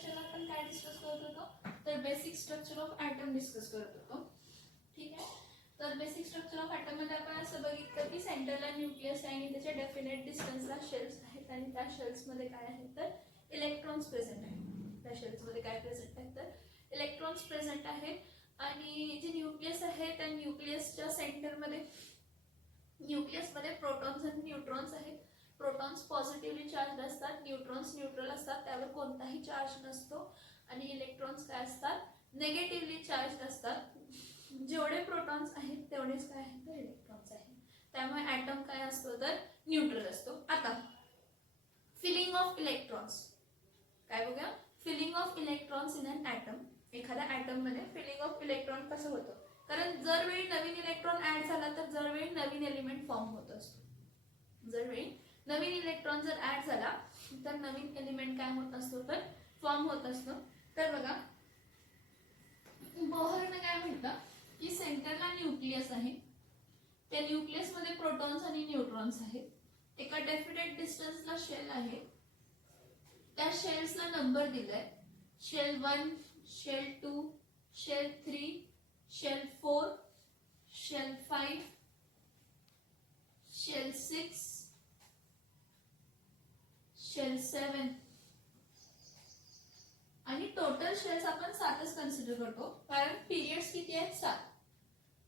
लेक्चरला आपण काय डिस्कस करत होतो, तर basic structure of atom discuss करत होतो. ठीक आहे. तर बेसिक स्ट्रक्चर ऑफ ॲटम मध्ये आपण असं बघितलं की सेंटरला न्यूक्लियस आहे आणि त्याच्या डेफिनेट डिस्टन्सला शेल्स आहेत आणि त्या शेल्स मध्ये काय आहेत तर इलेक्ट्रॉन्स प्रेझेंट आहेत. त्या शेल्स मध्ये काय प्रेझेंट आहेत तर इलेक्ट्रॉन्स प्रेझेंट आहेत. आणि जे न्यूक्लियस आहे त्या न्यूक्लियसच्या सेंटरमध्ये न्यूक्लियसमध्ये प्रोटॉन्स आणि न्यूट्रॉन्स आहेत. प्रोटॉन्स पॉझिटिव्हली चार्ज असतात, न्यूट्रॉन्स न्यूट्रल असतात, त्यावर कोणताही चार्ज नसतो. आणि इलेक्ट्रॉन्स काय असतात निगेटिव्हली चार्ज असतात. जेवढे प्रोटॉन्स आहेत तेवढेच काय आहेत तर इलेक्ट्रॉन्स आहेत. त्यामुळे ॲटम काय असतो तर न्यूट्रल असतो. आता फिलिंग ऑफ इलेक्ट्रॉन्स काय बघूया. Filling of electrons in an atom. एखाद्या ॲटम मध्ये फिलिंग ऑफ इलेक्ट्रॉन कसं होतं, कारण जरवेळी नवीन इलेक्ट्रॉन ऍड झाला तर दरवेळी नवीन एलिमेंट फॉर्म होत असतो. जरवेळी नवीन इलेक्ट्रॉन जर ऍड झाला तर नवीन एलिमेंट काय होत असतो तर फॉर्म होत असतो. तर बघा बोहरने काय म्हटलं की सेंटरला न्यूक्लियस आहे, त्या न्यूक्लियस मध्ये प्रोटॉन्स आणि न्यूट्रॉन्स आहेत. एका डेफिनेट डिस्टन्सला शेल आहे, त्या शेल्सला नंबर दिलाय. Shell 1, shell 2, shell 3, shell 4, shell 5, shell 6, shell 7 आणि टोटल शेल्स आपण 7च कन्सिडर करतो कारण पिरियड्स किती आहेत 7.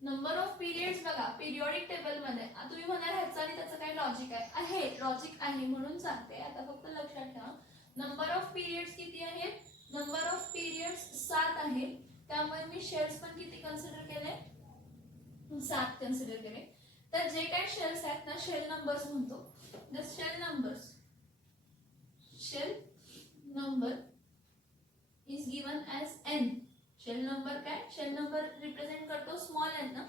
नंबर ऑफ पिरियड्स बघा पिरियोडिक टेबल मध्ये तुम्ही म्हणाल ह्याचं आणि त्याचं काही लॉजिक आहे लॉजिक आहे म्हणून सांगते. आता फक्त लक्षात ठेवा नंबर ऑफ पिरियड्स किती आहेत. नंबर ऑफ पिरियड्स 7 आहे. त्यामुळे मी शेल्स पण किती कन्सिडर केले 7 कन्सिडर केले. तर जे काही शेल्स आहेत ना शेल नंबर्स म्हणतो. The shell numbers shell number is given as n. Shell number काय शेल नंबर रिप्रेझेंट करतो स्मॉल n ना.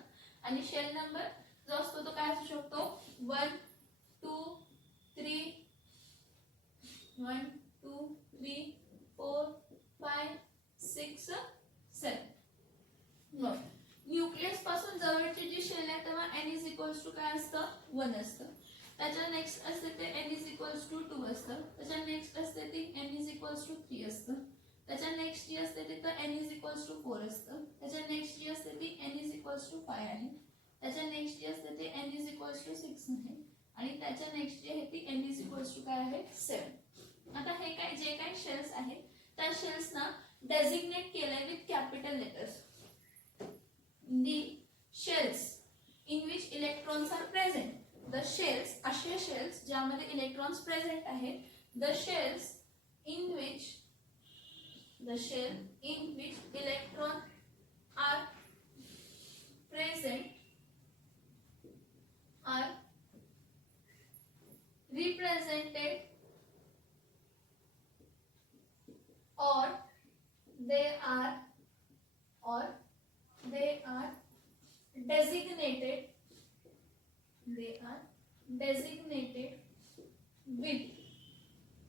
आणि शेल नंबर जो असतो तो काय असू शकतो 1 2 3 1 2 3 4 5 6 7. मग न्यूक्लियस पासून जवळचे जे शेल आहे तेव्हा n इज इक्वल्स टू काय असतं 1 असतं. त्याच्या नेक्स्ट असते ते n इज इक्वल्स टू 2 असतं. त्याच्या नेक्स्ट असते ते n इज इक्वल्स टू 3 असतं. त्याच्या नेक्स्ट जी असते ती तर n इज इक्वल्स टू 4 असतं. त्याच्या नेक्स्ट जी असते ती n इज इक्वल्स टू 5 आहे. त्याच्या नेक्स्ट जी असते ती n इज इक्वल्स टू 6 आहे. आणि त्याच्या नेक्स्ट जी आहे ती n इज इक्वल्स टू काय आहे 7. आता हे काय जे काही शेल्स आहेत त्या शेल्सना डेझिग्नेट केलंय with capital letters. The shells in which electrons are present. The shells असे शेल्स ज्यामध्ये इलेक्ट्रॉन्स प्रेझेंट आहेत. The shells in which the shell in which electrons are present are represented or they are designated with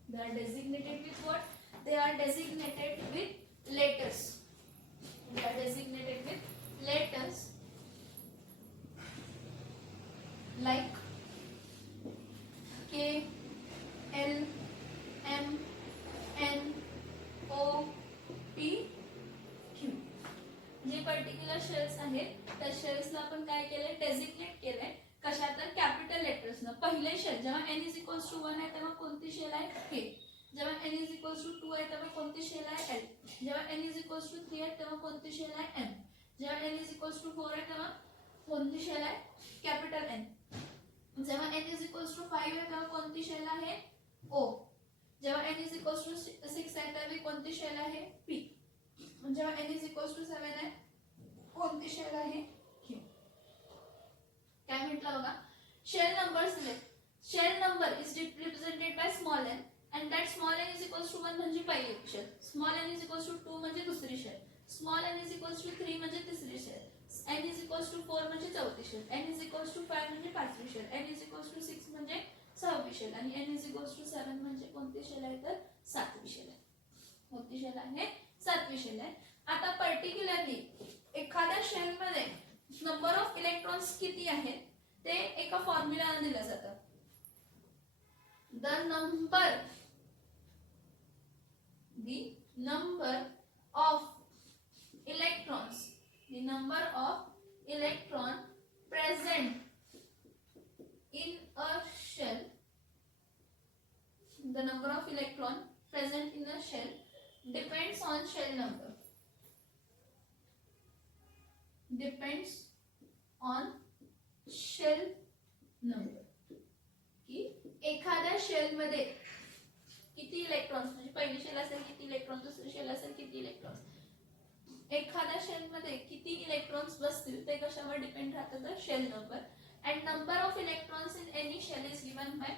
they are designated with what. They are designated with letters. They are designated with letters like K, L, M, N, O, P, Q. जे particular shells आहेत त्या शेल्सला आपण काय केलंय डेझिग्नेट केलंय कशा तर capital लेटर्सनं. पहिले शेल जेव्हा n इज इक्वल्स टू 1 आहे तेव्हा कोणती शेल आहे K. जेव्हा n इज इक्वल्स टू 2 आहे तेव्हा कोणती शेल आहे L. जेव्हा n इज इक्वल्स टू 3 आहे तेव्हा कोणती शेल आहे M. जेव्हा n इज इक्वल्स टू 4 आहे तेव्हा कोणती शेल आहे कॅपिटल N. जेव्हा n इज इक्वल्स टू 5 आहे तेव्हा कोणती शेल आहे O. जेव्हा n इज इक्वल्स टू 6 आहे तेव्हा कोणती शेल आहे P. जेव्हा n इज इक्वल्स टू 7 आहे कोणती शेल आहे Q. काय म्हटलं बघा shell number select. Shell number is represented by small n and that small n is equals to 1 म्हणजे पहिली shell. Small n is equals to 2 म्हणजे दुसरी shell. Small n is equals to 3 म्हणजे तिसरी shell. n is equals to 4 म्हणजे चौथी shell. n is equals to 5 म्हणजे पाचवी shell. n is equals to 6 म्हणजे सहावी शेल. आणि n is equals to 7 म्हणजे कोणती शेल आहे तर सातवी शेल आहे. कोणती शेल आहे सातवी शेल आहे. आता पर्टिक्युलरली एखाद्या शेल मध्ये नंबर ऑफ इलेक्ट्रॉन्स किती आहेत ते एका फॉर्म्युलाने दिलं जातं. the number number of electrons, the number of electron present in a shell, the number of electron present in a shell depends on shell number, depends on shell number. की एखाद्या shell मध्ये किती इलेक्ट्रॉन्स, म्हणजे पहिली shell असेल किती electrons, दुसरी shell असेल किती इलेक्ट्रॉन्स, एखाद्या शेल मध्ये किती इलेक्ट्रॉन्स बसतील ते कशावर डिपेंड राहतं, तर shell number. And number of electrons in any shell is given by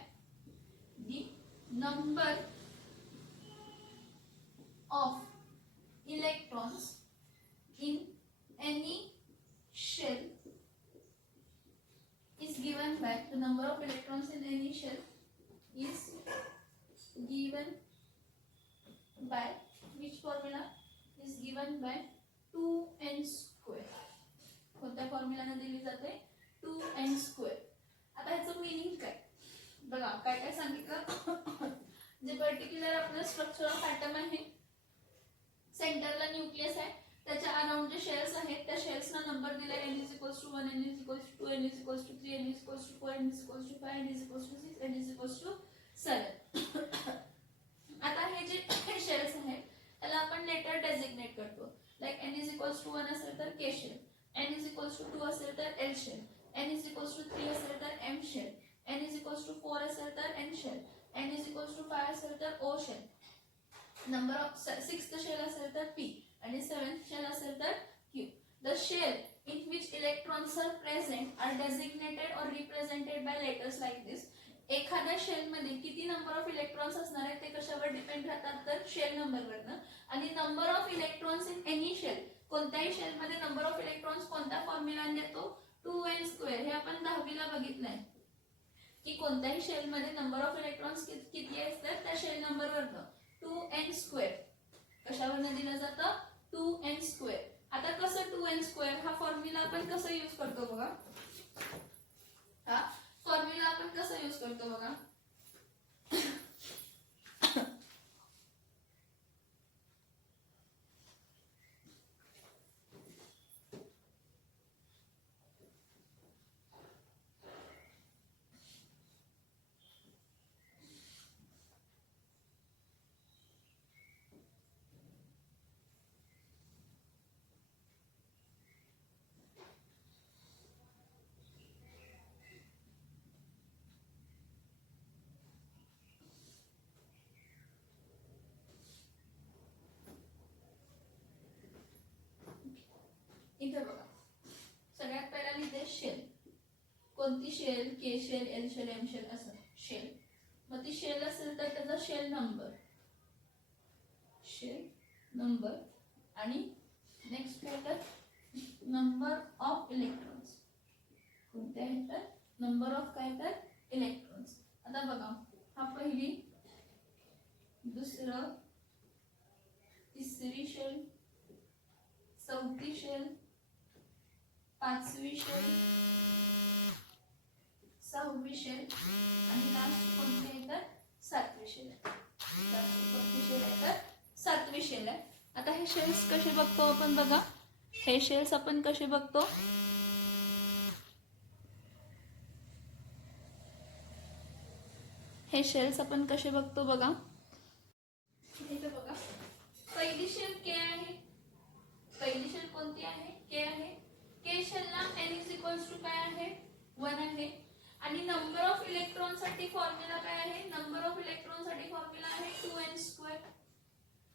the number of electrons in any shell is given by the number of electrons in any shell is given by which formula is given by 2n square. कोणत्या फॉर्म्युलाने दिली जाते, 2n square. आता ह्याचं meaning काय बघा, काय काय सांगितलं. जे पर्टिक्युलर आपलं स्ट्रक्चर ऑफ ॲटम आहे, सेंटरला न्यूक्लियस आहे, त्याच्या अराउंड जे शेल्स आहेत त्या शेल्सना नंबर दिले, n is equals to 1, n is equals to 2, n is equals to 3, n is equals to 4, n is equals to 5, n is equals to 6, n is equals to 7. आता हे जे shells आहेत त्याला आपण letter designate करतो. Like n is equals to 1 असेल तर k shell, n is equals to 2 असेल तर l shell, n is equals to 3 असेल तर m shell, n is equals to 4 असेल तर n shell, n is equals to 5 असेल तर o shell, number of 6th shell असेल तर p आणि 7th शेल असेल तर Q. The shell in which electrons are present are designated or represented by letters like this. एखाद्या shell मध्ये किती नंबर ऑफ इलेक्ट्रॉन्स असणार आहेत ते कशावर डिपेंड राहतात, तर शेल नंबरवरनं. आणि number of electrons in any shell, कोणत्याही शेल मध्ये नंबर ऑफ इलेक्ट्रॉन्स कोणत्या फॉर्म्युलाने देतो, 2n स्क्वेअर. हे आपण 10वीला बघितलंय की कोणत्याही शेल मध्ये नंबर ऑफ इलेक्ट्रॉन्स किती असतात त्या शेल नंबरवरनं 2n स्क्वेअर कशावरनं दिलं जातं, 2n स्क्वेअर. आता कसं 2n स्क्वेअर हा फॉर्म्युला आपण कसं यूज करतो बघा, हा फॉर्म्युला आपण कसं यूज करतो बघा. इथे बघा, सगळ्यात पहिला लिहिते शेल. कोणती shell, K shell, L shell, M shell असं शेल. मग ती शेल असेल तर त्याचा शेल नंबर, शेल नंबर. आणि नेक्स्ट काय तर नंबर ऑफ इलेक्ट्रॉन्स, कोणते आहेत तर नंबर ऑफ काय तर इलेक्ट्रॉन्स. आता बघा, हा पहिली, दुसरं, तिसरी शेल, चौथी शेल, पाचवी शेल, सहावी शेल आणि लास्ट कोणती आहे तर सातवी शेल आहे. कोणती शेल आहे तर सातवी शेल आहे. आता हे शेल्स कसे बघतो आपण बघा, हे शेल्स आपण कसे बघतो, हे शेल्स आपण कसे बघतो बघा. इथे बघा, पहिली शेल के आहे, पहिली शेल कोणती आहे, के आहे. के शेलला n इज इक्वल्स टू काय आहे, 1 आहे. आणि नंबर ऑफ इलेक्ट्रॉन साठी फॉर्म्युला काय आहे, नंबर ऑफ इलेक्ट्रॉन साठी फॉर्म्युला आहे 2n square.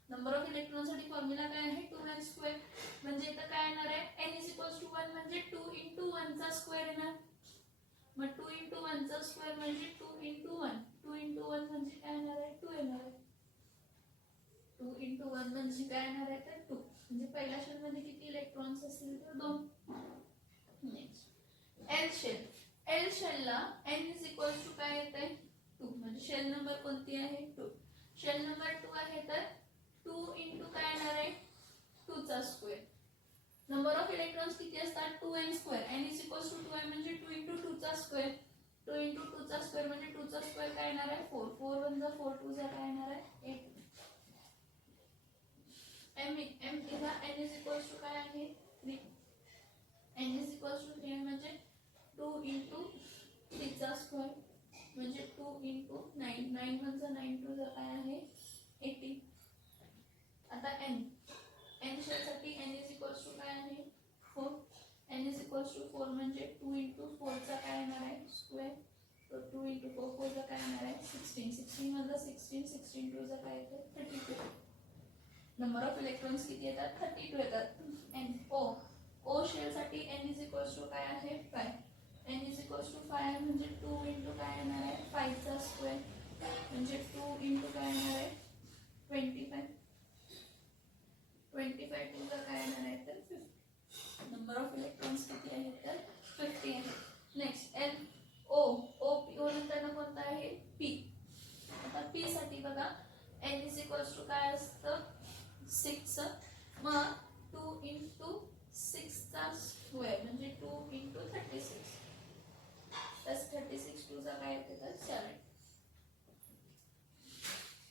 Number of electron साठी फॉर्म्युला काय आहे 2n स्क्वेअर. म्हणजे इथं काय येणार आहे, n इज इक्वल्स टू 1 म्हणजे 2 × 1 चा स्क्वेअर येणार. मग 2 × 1 चा स्क्वेअर म्हणजे 2 × 1, 2 × 1 म्हणजे काय येणार आहे, 2 येणार आहे. 2 × 1 म्हणजे काय येणार आहे तर 2. म्हणजे पहिल्या शेल मध्ये किती इलेक्ट्रॉन्स असतील तर 2. नेक्स्ट एल शेल, एल शेलला n इज इक्वल्स टू काय येते 2. म्हणजे शेल नंबर कोणती आहे 2. शेल नंबर 2 आहे तर 2 × काय येणार आहे 2 चा स्क्वेअर. नंबर ऑफ इलेक्ट्रॉन्स किती असतात 2n square. n is equals to 2 आहे म्हणजे 2 × 2 चा स्क्वेअर. 2 × 2 चा स्क्वेअर म्हणजे 2 चा स्क्वेअर काय येणार आहे 4. 4 × 4 2 काय येणार आहे 8. n is equals to n म्हणजे 2 इंटू 3 चा स्क्वेअर म्हणजे 2 इंटू 9 9 म्हणजे 9 टू काय आहे 80. आता n साठी n इज इक्वल्स टू काय आहे 4. n इज इक्वल्स टू 4 म्हणजे 2 इंटू 4 चा काय येणार आहे स्क्वेअर. तर 2 इंटू 4 4 चा काय येणार आहे 16. 16 मधलं 16 16 टू चा काय येते 32. नंबर ऑफ इलेक्ट्रॉन्स किती येतात 32 येतात. n ओ शेल साठी n इज इक्वल्स टू काय आहे 5. n इज इक्वल्स टू 5 म्हणजे 2 इंटू काय येणार आहे 5 चा स्क्वेअर म्हणजे 2 इंटू काय येणार आहे 25. 25 टू चा काय येणार आहे तर 50. नंबर ऑफ इलेक्ट्रॉन्स किती आहेत तर 50 आहे. नेक्स्ट एल ओ नंतर कोणता आहे पी. आता पी साठी बघा n इज इक्वल्स टू काय असतं 6. मग 2 इंटू 6 चा स्क्वेअर म्हणजे 2 इंटू 36 प्लस 36 टू चा काय येते तर 7.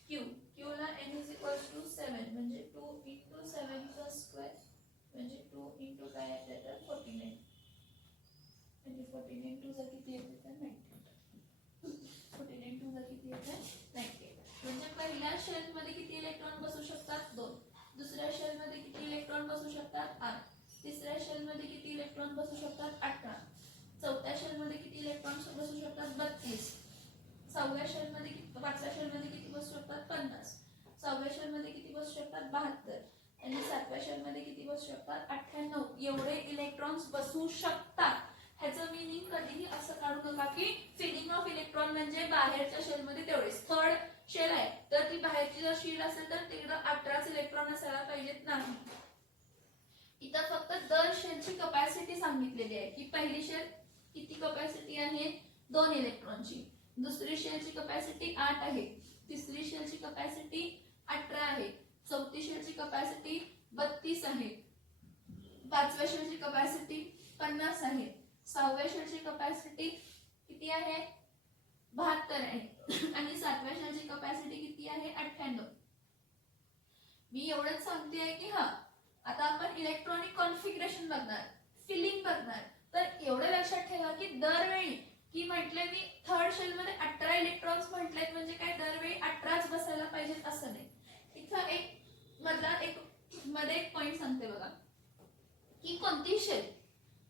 क्यू ला n इज इक्वल्स टू 7 म्हणजे 2 इंटू 7 चा स्क्वेअर म्हणजे 2 इंटू काय येते तर 49 म्हणजे 49 टू चा किती येते तर 90. 49 टू चा किती येते 90. म्हणजे पहिल्या शेल मध्ये किती इलेक्ट्रॉन बसू शकतात 2. दुसऱ्या शेल मध्ये किती इलेक्ट्रॉन बसू शकतात 8. तिसऱ्या शेल मध्ये किती इलेक्ट्रॉन बसू शकतात 18. चौथ्या शेल मध्ये किती इलेक्ट्रॉन बसू शकतात 32. सहाव्या शेल मध्ये पाचव्या शेल मध्ये किती बसू शकतात 50. सहाव्या शेल मध्ये किती बसू शकतात 72 आणि सातव्या शेल मध्ये किती बसू शकतात 98. एवढे इलेक्ट्रॉन्स बसू शकतात. ह्याचं मीनिंग कधीही असं काढू नका की फिलिंग ऑफ इलेक्ट्रॉन म्हणजे बाहेरच्या शेल मध्ये तेवढेच. थर्ड शेल आहे तर ती बाहेरची जर शीट असेल तर तिकडे 18च इलेक्ट्रॉन असायला पाहिजेत नाही. इथं फक्त दर शेलची कपॅसिटी सांगितलेली आहे की पहिली शेल किती कपॅसिटी आहे 2 इलेक्ट्रॉनची. दुसरी शेलची कपॅसिटी 8 आहे. तिसरी शेलची कपॅसिटी 18 आहे. चौथी शेलची कपॅसिटी 32 आहे. पाचव्या शेलची कपॅसिटी 50 आहे. सहाव्या शेलची कपॅसिटी किती आहे 72 आहे आणि सातव्या शेलची कपॅसिटी किती आहे 98. मी एवढंच सांगते आहे की आता आपण इलेक्ट्रॉनिक कॉन्फिगरेशन बघणार फिलिंग बघणार. तर एवढं लक्षात ठेवा की दरवेळी की म्हटले मी थर्ड शेल मध्ये 18 इलेक्ट्रॉन्स म्हटलेत म्हणजे काय दरवेळी 18च बसायला पाहिजेत असं नाही. इथं मध्ये एक पॉइंट सांगते बघा की कोणती शेल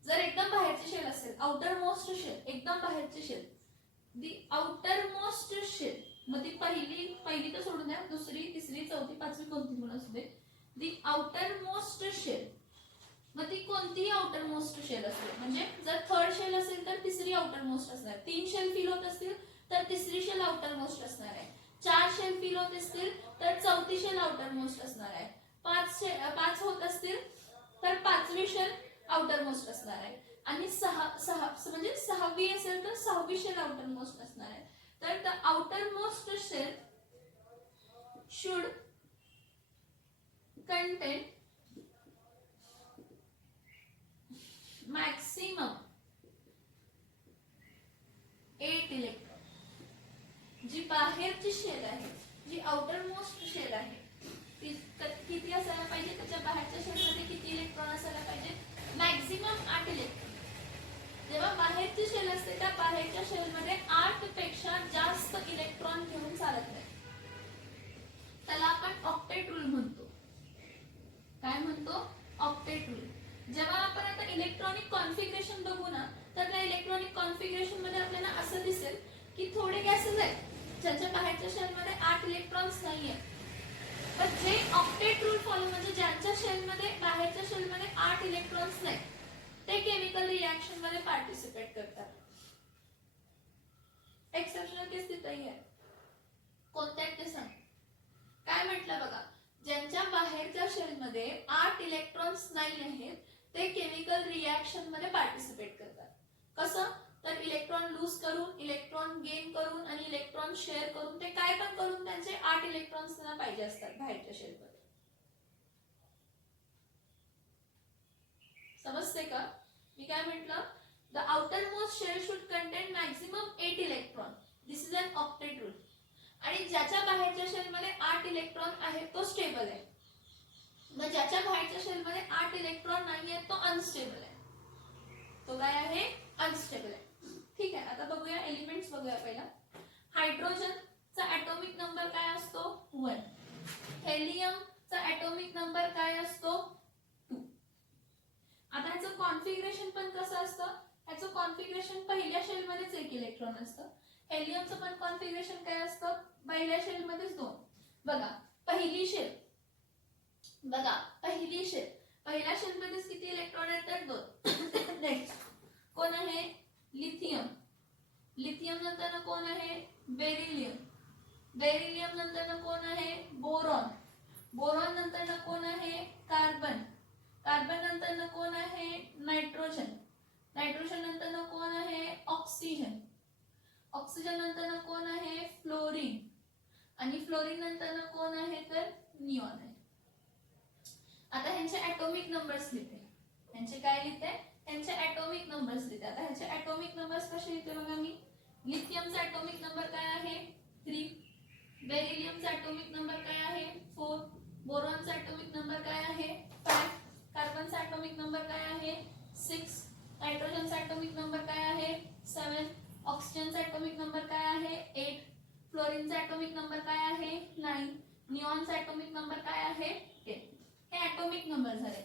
जर एकदम बाहेरची शेल असेल आउटर मोस्ट शेल एकदम बाहेरची shell the outer most shell मग ती पहिली तर सोडून द्या दुसरी तिसरी चौथी पाचवी कोणती पण असू दे. दी आउटर मोस्ट शेल मग ती कोणतीही आउटर मोस्ट शेल असेल म्हणजे जर थर्ड शेल असेल तर तिसरी आउटर मोस्ट असणार. 3 शेल फिल होत असतील तर तिसरी शेल आउटर मोस्ट असणार आहे. 4 शेल फिल होत असतील तर चौथी शेल आउटर मोस्ट असणार आहे. 5 होत असतील तर पाचवी शेल आउटर मोस्ट असणार आहे आणि 6 म्हणजे 6वी असेल तर 6वी शेल आउटर मोस्ट असणार आहे. तर the outer most shell should contain maximum 8 electron. जी बाहेरची शेल आहे जी आउटर मोस्ट शेल आहे ती किती असायला पाहिजे त्याच्या बाहेरच्या शेल मध्ये किती इलेक्ट्रॉन असायला पाहिजे मॅक्सिमम 8 इलेक्ट्रॉन. जेव्हा बाहेरची शेल असते त्या बाहेरच्या शेल मध्ये 8 पेक्षा जास्त इलेक्ट्रॉन घेऊन चालत नाही. त्याला आपण ऑक्टेट रूल म्हणतो. काय म्हणतो ऑक्टेट रूल. जेव्हा आपण आता इलेक्ट्रॉनिक कॉन्फिगरेशन बघू ना तर त्या इलेक्ट्रॉनिक कॉन्फिगरेशन मध्ये आपल्याला असं दिसेल की थोडे गॅसेस आहेत ज्यांच्या बाहेरच्या शेल मध्ये 8 इलेक्ट्रॉन्स नाहीये. पण जे ऑक्टेट रूल फॉलो म्हणजे ज्यांच्या शेल मध्ये बाहेरच्या शेल मध्ये 8 इलेक्ट्रॉन्स नाही ते केमिकल रिएक्शन मध्ये पार्टिसिपेट करतात. एक्सेप्शनल केस तिथेही आहे. कोणत्या ते सांग काय म्हटलं बघा ज्यांच्या बाहेरच्या शेल मध्ये 8 इलेक्ट्रॉन्स नाही आहेत ते केमिकल रिएक्शन मध्ये पार्टिसिपेट करतात. कसं तर इलेक्ट्रॉन लूज करून इलेक्ट्रॉन गेन करून आणि इलेक्ट्रॉन शेअर करून ते काय पण करून त्यांचे 8 इलेक्ट्रॉन्स त्यांना पाहिजे असतात बाहेरच्या शेल मध्ये. समजते का मी काय म्हटलं the outer most shell should contain maximum 8 electron. This is an octet rule. आणि ज्याच्या बाहेरच्या शेल मध्ये 8 इलेक्ट्रॉन आहेत तो स्टेबल आहे. मग ज्याच्या बाहेरच्या शेल मध्ये 8 इलेक्ट्रॉन नाही आहेत तो अनस्टेबल आहे. तो काय आहे अनस्टेबल आहे. ठीक आहे, आता बघूया एलिमेंट्स बघूया पहिला. हायड्रोजनचा ॲटॉमिक नंबर काय असतो 1. हेलियमचा ॲटॉमिक नंबर काय असतो 2. आता ह्याचं कॉन्फिगरेशन पण कसं असतं, ह्याचं कॉन्फिगरेशन पहिल्या शेल मध्येच 1 इलेक्ट्रॉन असतं. हेलियमचं पण कॉन्फिगरेशन काय असतं, पहिल्या शेल मध्येच 2. बघा पहिली शेल, पहिल्या शेल मध्येच किती इलेक्ट्रॉन आहेत तर 2. नेक्स्ट कोण आहे लिथियम. लिथियम नंतर कोण आहे बेरिलियम. बेरिलियम नंतर कोण आहे बोरॉन. बोरॉन नंतर कोण आहे कार्बन. कार्बन नंतर कोण आहे नायट्रोजन. नायट्रोजन नंतर कोण आहे ऑक्सिजन. ऑक्सिजन नंतर कोण आहे फ्लोरीन. आणि फ्लोरीन नंतर कोण आहे तर निऑन आहे. आता ह्यांचे ॲटॉमिक नंबर्स लिहिते. ह्यांचे काय लिहिते, ह्यांचे ॲटॉमिक नंबर्स लिहिते. आता ह्याचे ॲटॉमिक नंबर्स कसे लिहिते बघा मी. लिथियमचा ॲटॉमिक नंबर काय आहे 3. बेरिलियमचा ॲटॉमिक नंबर काय आहे 4. बोरॉनचा ॲटॉमिक नंबर काय आहे 5. कार्बनचा ॲटॉमिक नंबर काय आहे 6. नायट्रोजनचा ॲटॉमिक नंबर काय आहे 7. ऑक्सिजनचा ॲटॉमिक नंबर काय आहे 8. फ्लोरीनचा ॲटॉमिक नंबर काय आहे 9. निऑनचा ॲटॉमिक नंबर काय आहे 10. हे ॲटॉमिक नंबर झाले.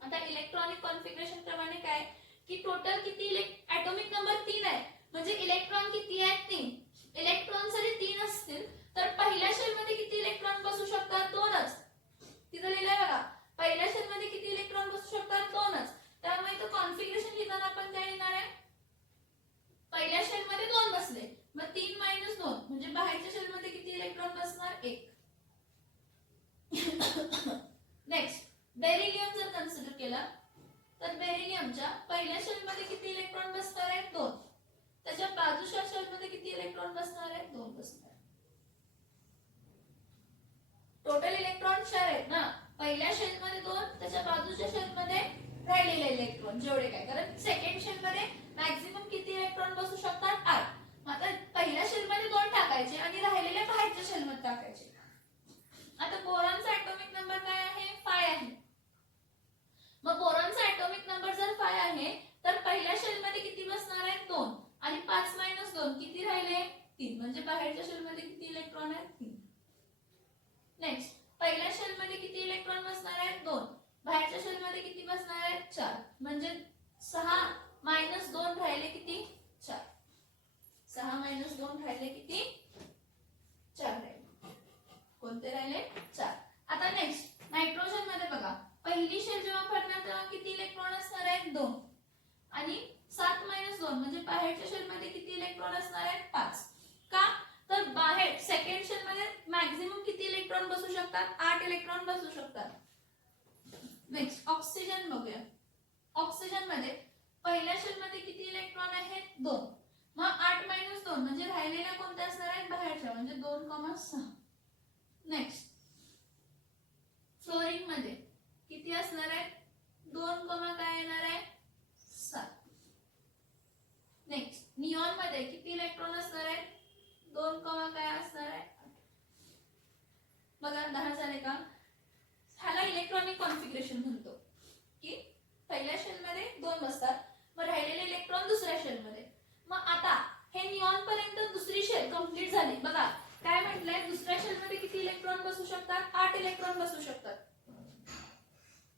आता इलेक्ट्रॉनिक कॉन्फिगरेशन प्रमाणे काय की टोटल किती ॲटॉमिक नंबर 3 आहे, म्हणजे इलेक्ट्रॉन किती आहेत 3. इलेक्ट्रॉन जरी 3 असतील तर पहिल्या शेल मध्ये किती इलेक्ट्रॉन बसू शकतात 2च. तिथे लिहिलंय बघा, पहिल्या शेल मध्ये किती इलेक्ट्रॉन बसू शकतात 2च. त्यामुळे इथं कॉन्फिगरेशन लिहिताना आपण काय लिहिणार आहे, पहिल्या शेल मध्ये 2 बसले, मग 3 - 2 म्हणजे बाहेरच्या शेल मध्ये किती इलेक्ट्रॉन बसणार 1. नेक्स्ट बेरिलियम जर कन्सिडर केला तर बेरिलियमच्या पहिल्या शेल मध्ये किती इलेक्ट्रॉन बसणार आहेत 2. त्याच्या बाजूच्या शेल मध्ये किती इलेक्ट्रॉन बसणार आहेत 2 बसणार. टोटल इलेक्ट्रॉन 4 आहेत ना, पहिल्या शेल मध्ये 2, त्याच्या बाजूच्या शेल मध्ये राहिलेले इलेक्ट्रॉन जेवढे काय, कारण सेकंड शेल मध्ये मॅक्झिमम किती इलेक्ट्रॉन बसू शकतात 8. आता पहिल्या शेल मध्ये 2 टाकायचे आणि राहिलेले बाहेरच्या शेल मध्ये टाकायचे. आता बोरॉनचा ॲटॉमिक नंबर काय आहे 5 आहे. मग बोरॉनचा ॲटॉमिक नंबर जर 5 आहे तर पहिल्या शेल मध्ये किती बसणार आहेत 2 आणि 5 - 2 किती राहिले 3, म्हणजे बाहेरच्या शेल मध्ये किती इलेक्ट्रॉन आहेत 3. नेक्स्ट पहिल्या शेल मध्ये किती इलेक्ट्रॉन बसणार आहेत 2, बाहेरच्या शेल मध्ये किती बसणार आहेत 4, म्हणजे 6 - 2 राहिले किती 4. 6 - 2 राहिले किती 4 राहिले. कोणते राहिले 4. आता नेक्स्ट नायट्रोजन मध्ये बघा, पहिली शेल जेव्हा भरणार तेव्हा किती इलेक्ट्रॉन असणार आहेत 2 आणि 7 - 2 म्हणजे बाहेरच्या शेल मध्ये किती इलेक्ट्रॉन असणार आहेत 5. का तर बाहेर सेकंड शेल मध्ये मॅक्झिमम किती इलेक्ट्रॉन बसू शकतात 8 इलेक्ट्रॉन बसू शकतात. नेक्स्ट ऑक्सिजन बघूया. ऑक्सिजन मध्ये पहिल्या शेल मध्ये किती इलेक्ट्रॉन आहेत 2, मग 8 - 2 म्हणजे राहिलेल्या कोणत्या असणार आहेत बाहेरच्या, म्हणजे 2,6. नेक्स्ट फ्लोरीन मध्ये किती असणार आहे 2, काय येणार आहे 7. नेक्स्ट निऑन मध्ये किती इलेक्ट्रॉन असणार आहे 2, काय असणार आहे 8. बघा 10 झाले का. ह्याला इलेक्ट्रॉनिक कॉन्फिगरेशन म्हणतो की पहिल्या शेल मध्ये 2 बसतात, मग राहिलेले इलेक्ट्रॉन दुसऱ्या शेल मध्ये. मग आता हे निऑन पर्यंत दुसरी शेल कंप्लीट झाली. बघा काय म्हटलंय, दुसऱ्या शेल मध्ये किती इलेक्ट्रॉन बसू शकतात 8 इलेक्ट्रॉन बसू शकतात.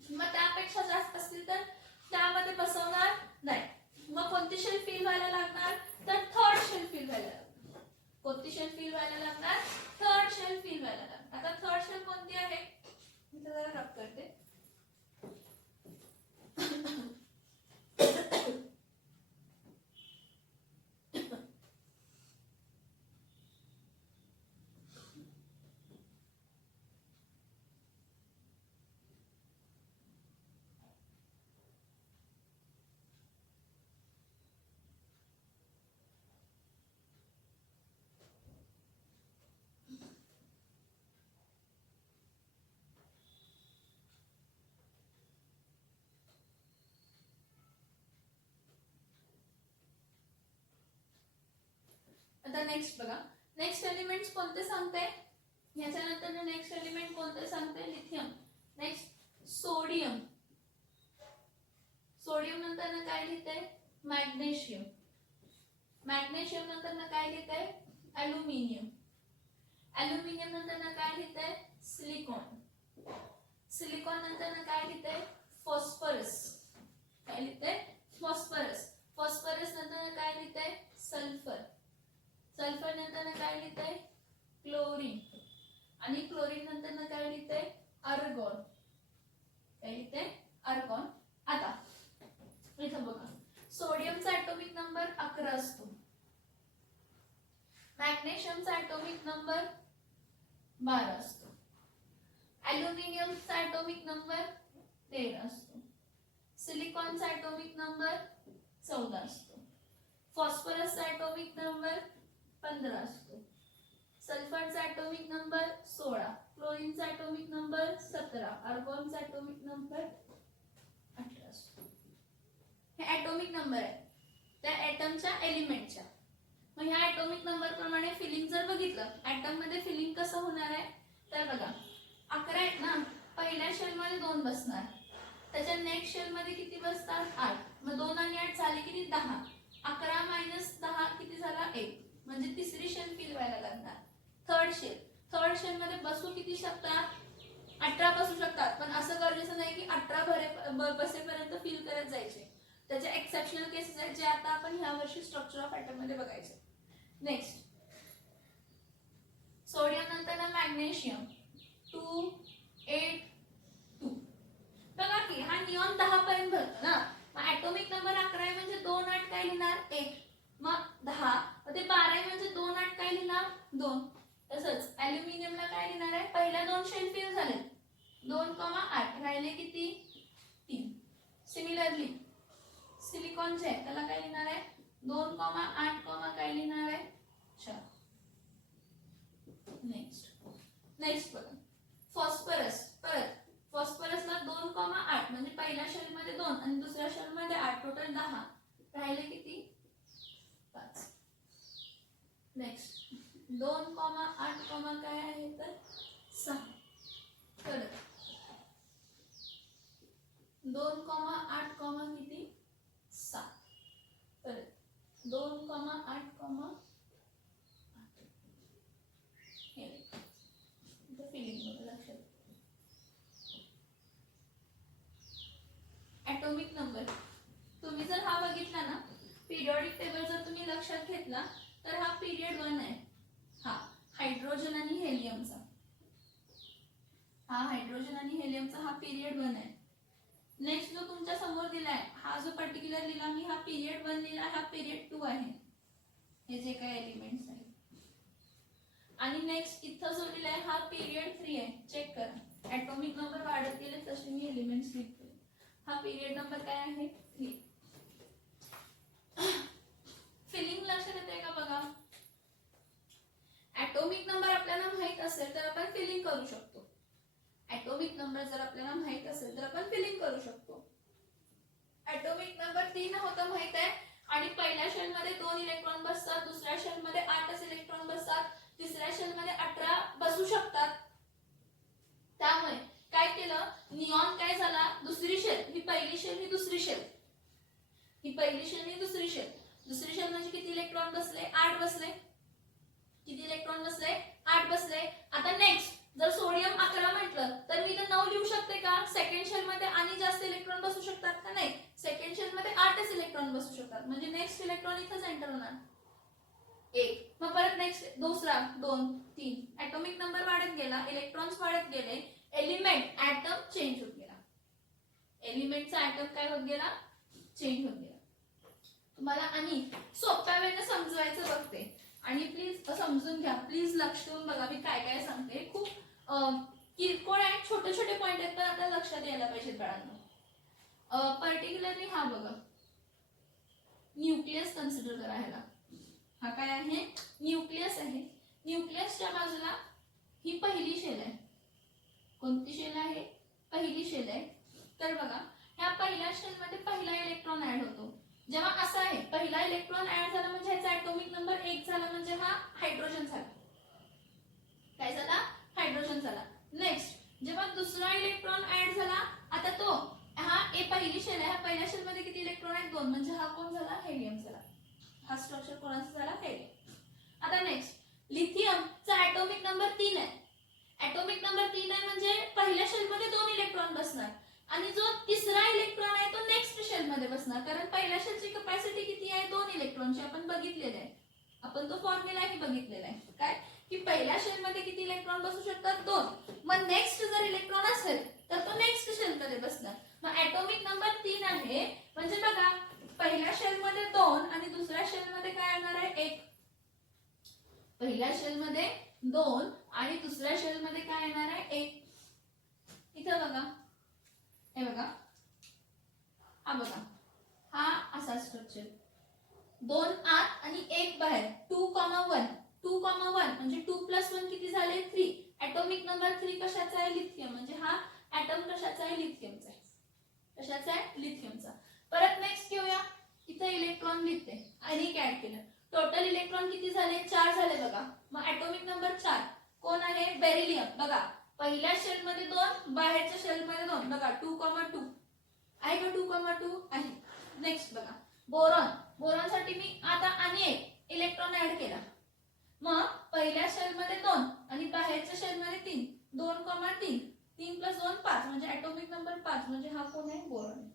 मग त्यापेक्षा जास्त असतील तर त्यामध्ये बसवणार नाही. मग कोणती शेल फिल व्हायला लागणार तर थर्ड शेल फिल व्हायला लागणार. कोणती शेल फिल व्हायला लागणार थर्ड शेल फिल व्हायला लागणार. आता थर्ड शेल कोणती आहे मी जरा रब करते. आता नेक्स्ट बघा, नेक्स्ट एलिमेंट्स कोणते सांगते, याच्यानंतर नेक्स्ट एलिमेंट कोणते सांगते लिथियम. Next sodium. सोडियम नंतर काय लिहिते मॅग्नेशियम. मॅग्नेशियम नंतर ना काय लिहितंय? ॲल्युमिनियम. ॲल्युमिनियम नंतर ना काय लिहितंय? सिलिकॉन. सिलिकॉन नंतर ना काय लिहितंय? फॉस्फरस. काय लिहितंय? फॉस्फरस. फॉस्फरस नंतर ना काय लिहितंय? सल्फर. सल्फर नंतर ना काय लिहितंय? क्लोरीन. आणि क्लोरीन नंतर ना काय लिहितंय? आर्गॉन. काय लिहितंय? आर्गॉन. आता इथं बघा, सोडियमचा ॲटॉमिक नंबर 11 असतो. मॅग्नेशियमचा ॲटॉमिक नंबर 12 असतो. ॲल्युमिनियमचा ॲटॉमिक नंबर 13 असतो. सिलिकॉनचा ॲटॉमिक नंबर 14 असतो. फॉस्फरसचा ॲटॉमिक नंबर 15 असतो. सल्फरचा ॲटॉमिक नंबर 16. क्लोरीनचा ॲटॉमिक नंबर 17. आर्गॉनचा ॲटॉमिक नंबर 18 असतो. हे ॲटॉमिक नंबर आहे त्या ॲटमच्या एलिमेंटच्या. मग ह्या ॲटॉमिक नंबर प्रमाणे फिलिंग जर बघितलं, ॲटम मध्ये फिलिंग कसं होणार आहे तर बघा, 11 आहेत ना, पहिल्या शेल मध्ये 2 बसणार, त्याच्या नेक्स्ट शेल मध्ये किती बसतात? 8. मग 2 आणि 8 झाले किती? 10. 11 मायनस 10 किती झाला? 1. म्हणजे तिसरी शेल फिल व्हायला लागणार. थर्ड शेल मध्ये बसू किती शकतात? 18 बसू शकतात. पण असं गरजेचं नाही की 18 बसेपर्यंत फिल करत जायचे. त्याचे एक्सेप्शनल केसेस आहेत जे आता आपण ह्या वर्षी स्ट्रक्चर ऑफ ॲटम मध्ये बघायचे. नेक्स्ट, सोडियम नंतर ना मॅग्नेशियम 2 8 2. बघा की हा निऑन 10 पर्यंत भरतो ना, मग ॲटॉमिक नंबर 11 आहे म्हणजे 2 8 काय लिहिणार? 1. मग 10 ते 12 आहे म्हणजे 2 8 काय लिहिणार? 2. तसंच ॲल्युमिनियमला काय लिहिणार आहे? पहिल्या 2 शेल फिल झाले 2,8 राहिले किती? 3. सिमिलरली सिलिकॉनचे आहे त्याला काय लिहिणार आहे? 2,8 काय लिहिणार आहे? 4. नेक्स्ट बघा, फॉस्फरस. परत फॉस्फरसला 2,8 म्हणजे पहिल्या शेल मध्ये 2 आणि दुसऱ्या शेल मध्ये 8, टोटल 10 राहिले किती? 5. नेक्स्ट 2,8 काय आहे तर 6. परत 2,8 किती? 7. परत 2,8 फिलिंग लक्षात. ॲटॉमिक नंबर तुम्ही जर हा बघितला ना, पिरियॉडिक टेबल जर तुम्ही लक्षात घेतला तर हा पिरियड 1 आहे. हा हायड्रोजन आणि हेलियमचा, हा पिरियड 1 आहे. नेक्स्ट जो तुमच्या समोर दिलाय, हा जो पर्टिक्युलर लिहिला मी, हा पिरियड 1 लिहिला, हा पिरियड 2 आहे. हे जे काही एलिमेंट्स आहेत. आणि नेक्स्ट इथं जो लिहिलाय हा पिरियड 3 आहे. चेक करा, ॲटॉमिक नंबर वाढत गेले तसे मी एलिमेंट्स लिहितो. हा पिरियड नंबर काय आहे? 3. फिलिंग लक्षात येते का बघा? ॲटॉमिक नंबर आपल्याला माहित असेल तर आपण फिलिंग करू शकतो. ॲटॉमिक नंबर जर आपल्याला माहित असेल तर आपण फिलिंग करू शकतो. ॲटॉमिक नंबर 3 होतं माहित आहे, आणि पहिल्या शेल मध्ये 2 इलेक्ट्रॉन बसतात, दुसऱ्या शेल मध्ये 8च इलेक्ट्रॉन बसतात, तिसऱ्या शेल मध्ये 18 बसू शकतात. त्यामुळे काय केलं, निऑन काय झाला, दुसरी शेल, ही पहिली शेल ही दुसरी शेल, ही पहिली शेल ही दुसरी शेल. दुसरी शेल म्हणजे किती इलेक्ट्रॉन बसले? 8 बसले. किती इलेक्ट्रॉन बसले? 8 बसले. आता नेक्स्ट जर सोडियम 11 म्हटलं तर मी इथं 9 लिहू शकते का? सेकंड शेल मध्ये आणि जास्त इलेक्ट्रॉन बसू शकतात का? नाही. सेकंड शेल मध्ये 8च इलेक्ट्रॉन बसू शकतात, म्हणजे नेक्स्ट इलेक्ट्रॉन इथंच एंटर होणार 1. मग परत नेक्स्ट दुसरा 2 3. ॲटॉमिक नंबर वाढत गेला, इलेक्ट्रॉन्स वाढत गेले, एलिमेंट ॲटम चेंज होत गेला. एलिमेंटचा ॲटम काय होत गेला? चेंज होत गेला. तुम्हाला आणि सोप्या वेळेने समजवायचं बघते, आणि प्लीज समजून घ्या, प्लीज लक्ष देऊन बघा मी काय काय सांगते. खूप किरकोळ आहे, छोटे छोटे पॉइंट आहेत पण आपल्याला लक्षात यायला पाहिजेत बाळांनो. पर्टिक्युलरली हा बघा, न्यूक्लियस कन्सिडर करा. ह्याला हा काय आहे? न्यूक्लियस आहे. न्यूक्लियसच्या बाजूला ही पहिली शेल आहे. कोणती शेल आहे? पहिली शेल आहे. तर बघा, ह्या पहिल्या शेल मध्ये पहिला इलेक्ट्रॉन ऍड होतो. जेव्हा असं आहे, पहिला इलेक्ट्रॉन ऍड झाला म्हणजे ह्याचा ॲटॉमिक नंबर 1 झाला, म्हणजे हा हायड्रोजन झाला. काय झाला? हायड्रोजन झाला. नेक्स्ट जेव्हा दुसरा इलेक्ट्रॉन ऍड झाला, आता तो हा पहिली शेल आहे, ह्या पहिल्या शेल मध्ये किती इलेक्ट्रॉन आहेत? 2, म्हणजे हा कोण झाला? ॲटॉमिक नंबर 3 आहे म्हणजे पहिल्या शेलमध्ये 2 इलेक्ट्रॉन बसणार आणि जो तिसरा इलेक्ट्रॉन आहे तो नेक्स्ट शेलमध्ये बसणार, कारण पहिल्या शेलची कॅपॅसिटी किती आहे 2 इलेक्ट्रॉनची आपण बघितलेले आहे. आपण तो फॉर्म्युलाही बघितलेला आहे काय की पहिल्या शेलमध्ये किती इलेक्ट्रॉन बसू शकतात 2. मग नेक्स्ट जर इलेक्ट्रॉन असेल तर तो नेक्स्ट शेलमध्ये बसणार. मग ॲटॉमिक नंबर 3 आहे म्हणजे बघा पहिल्या शेलमध्ये 2 आणि दुसऱ्या शेलमध्ये काय येणार आहे 1. पहिल्या शेलमध्ये 2 आणि दुसऱ्या शेलमध्ये काय येणार आहे 1. इथं बघा हे बघा हा बघा हा असा स्ट्रक्चर 2 आत आणि 1 बाहेर 2,1 2,1 म्हणजे 2 + 1 किती झाले 3. ॲटॉमिक नंबर 3 कशाचा आहे लिथियम म्हणजे हा ॲटम कशाचा आहे लिथियमचा आहे. कशाचा आहे लिथियमचा. परत नेक्स्ट घेऊया इथं इलेक्ट्रॉन लिहिते आणि एक ऍड केलं टोटल इलेक्ट्रॉन किती झाले 4 झाले बघा. मग ॲटॉमिक नंबर 4 कोण आहे बेरिलियम. बघा पहिल्या शेल मध्ये 2 बाहेरच्या शेल मध्ये 2 बघा 2,2 आहे का 2,2 आहे. नेक्स्ट बघा बोरॉन. बोरॉन साठी मी आता आणि एक इलेक्ट्रॉन ऍड केला. मग पहिल्या शेल मध्ये 2 आणि बाहेरच्या शेल मध्ये 3 2,3 3 + 2 5 म्हणजे ॲटॉमिक नंबर 5 म्हणजे हा कोण आहे बोरॉन.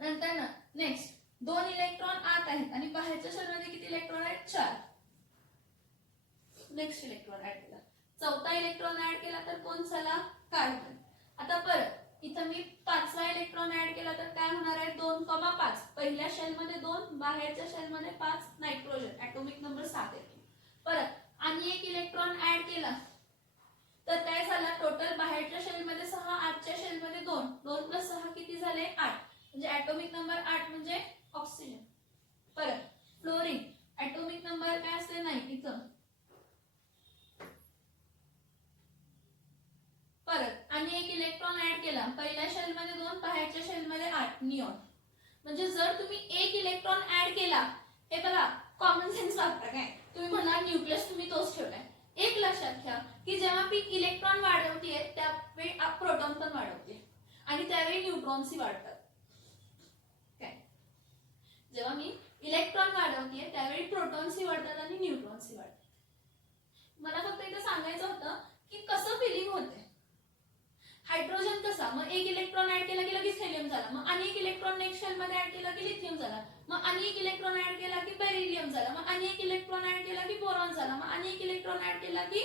नंतर ना नेक्स्ट 2 इलेक्ट्रॉन आत आहेत आणि बाहेरच्या शेल मध्ये किती इलेक्ट्रॉन आहेत 4. नेक्स्ट इलेक्ट्रॉन ऍड केला. चौथा इलेक्ट्रॉन ऍड केला तर कोण झाला कार्बन. आता परत इथं मी 5वा इलेक्ट्रॉन ऍड केला तर काय होणार आहे 2,5 पहिल्या शेल मध्ये 2 बाहेरच्या शेल मध्ये 5 नायट्रोजन ॲटॉमिक नंबर 7 येतो. परत आणि एक इलेक्ट्रॉन ऍड केला तर काय झाला टोटल बाहेरच्या शेल मध्ये 6 आतच्या शेल मध्ये 2 2 + 6 किती झाले 8 म्हणजे ॲटॉमिक नंबर 8 म्हणजे ऑक्सिजन. परत फ्लोरीन ॲटॉमिक नंबर काय असते 9 इथं. परत आणि एक इलेक्ट्रॉन ऍड केला पहिल्या शेल मध्ये 2 बाहेरच्या शेल मध्ये 8 निऑन. म्हणजे जर तुम्ही एक इलेक्ट्रॉन ऍड केला हे बघा कॉमन सेन्स वापरा काय तुम्ही म्हणा न्यूक्लियस तुम्ही तोच ठेवलाय. एक लक्षात घ्या की जेव्हा मी इलेक्ट्रॉन वाढवते त्यावेळी प्रोटॉन पण वाढवते आणि त्यावेळी न्यूट्रॉन्सही वाढतात. काय जेव्हा मी इलेक्ट्रॉन वाढवते त्यावेळी प्रोटॉन्सही वाढतात आणि न्यूट्रॉन्सही वाढतात. मला फक्त इथं सांगायचं होतं की कसं फिलिंग होते. हायड्रोजन कसा मग एक इलेक्ट्रॉन ऍड केला की लगेच हेलियम झाला. मग आणि एक इलेक्ट्रॉन नेक्स्ट शेल मध्ये ऍड केला की लिथियम झाला. मग आणि एक इलेक्ट्रॉन ऍड केला की बेरिलियम झाला. मग आणि एक इलेक्ट्रॉन ऍड केला की बोरॉन झाला. मग आणि एक इलेक्ट्रॉन ऍड केला की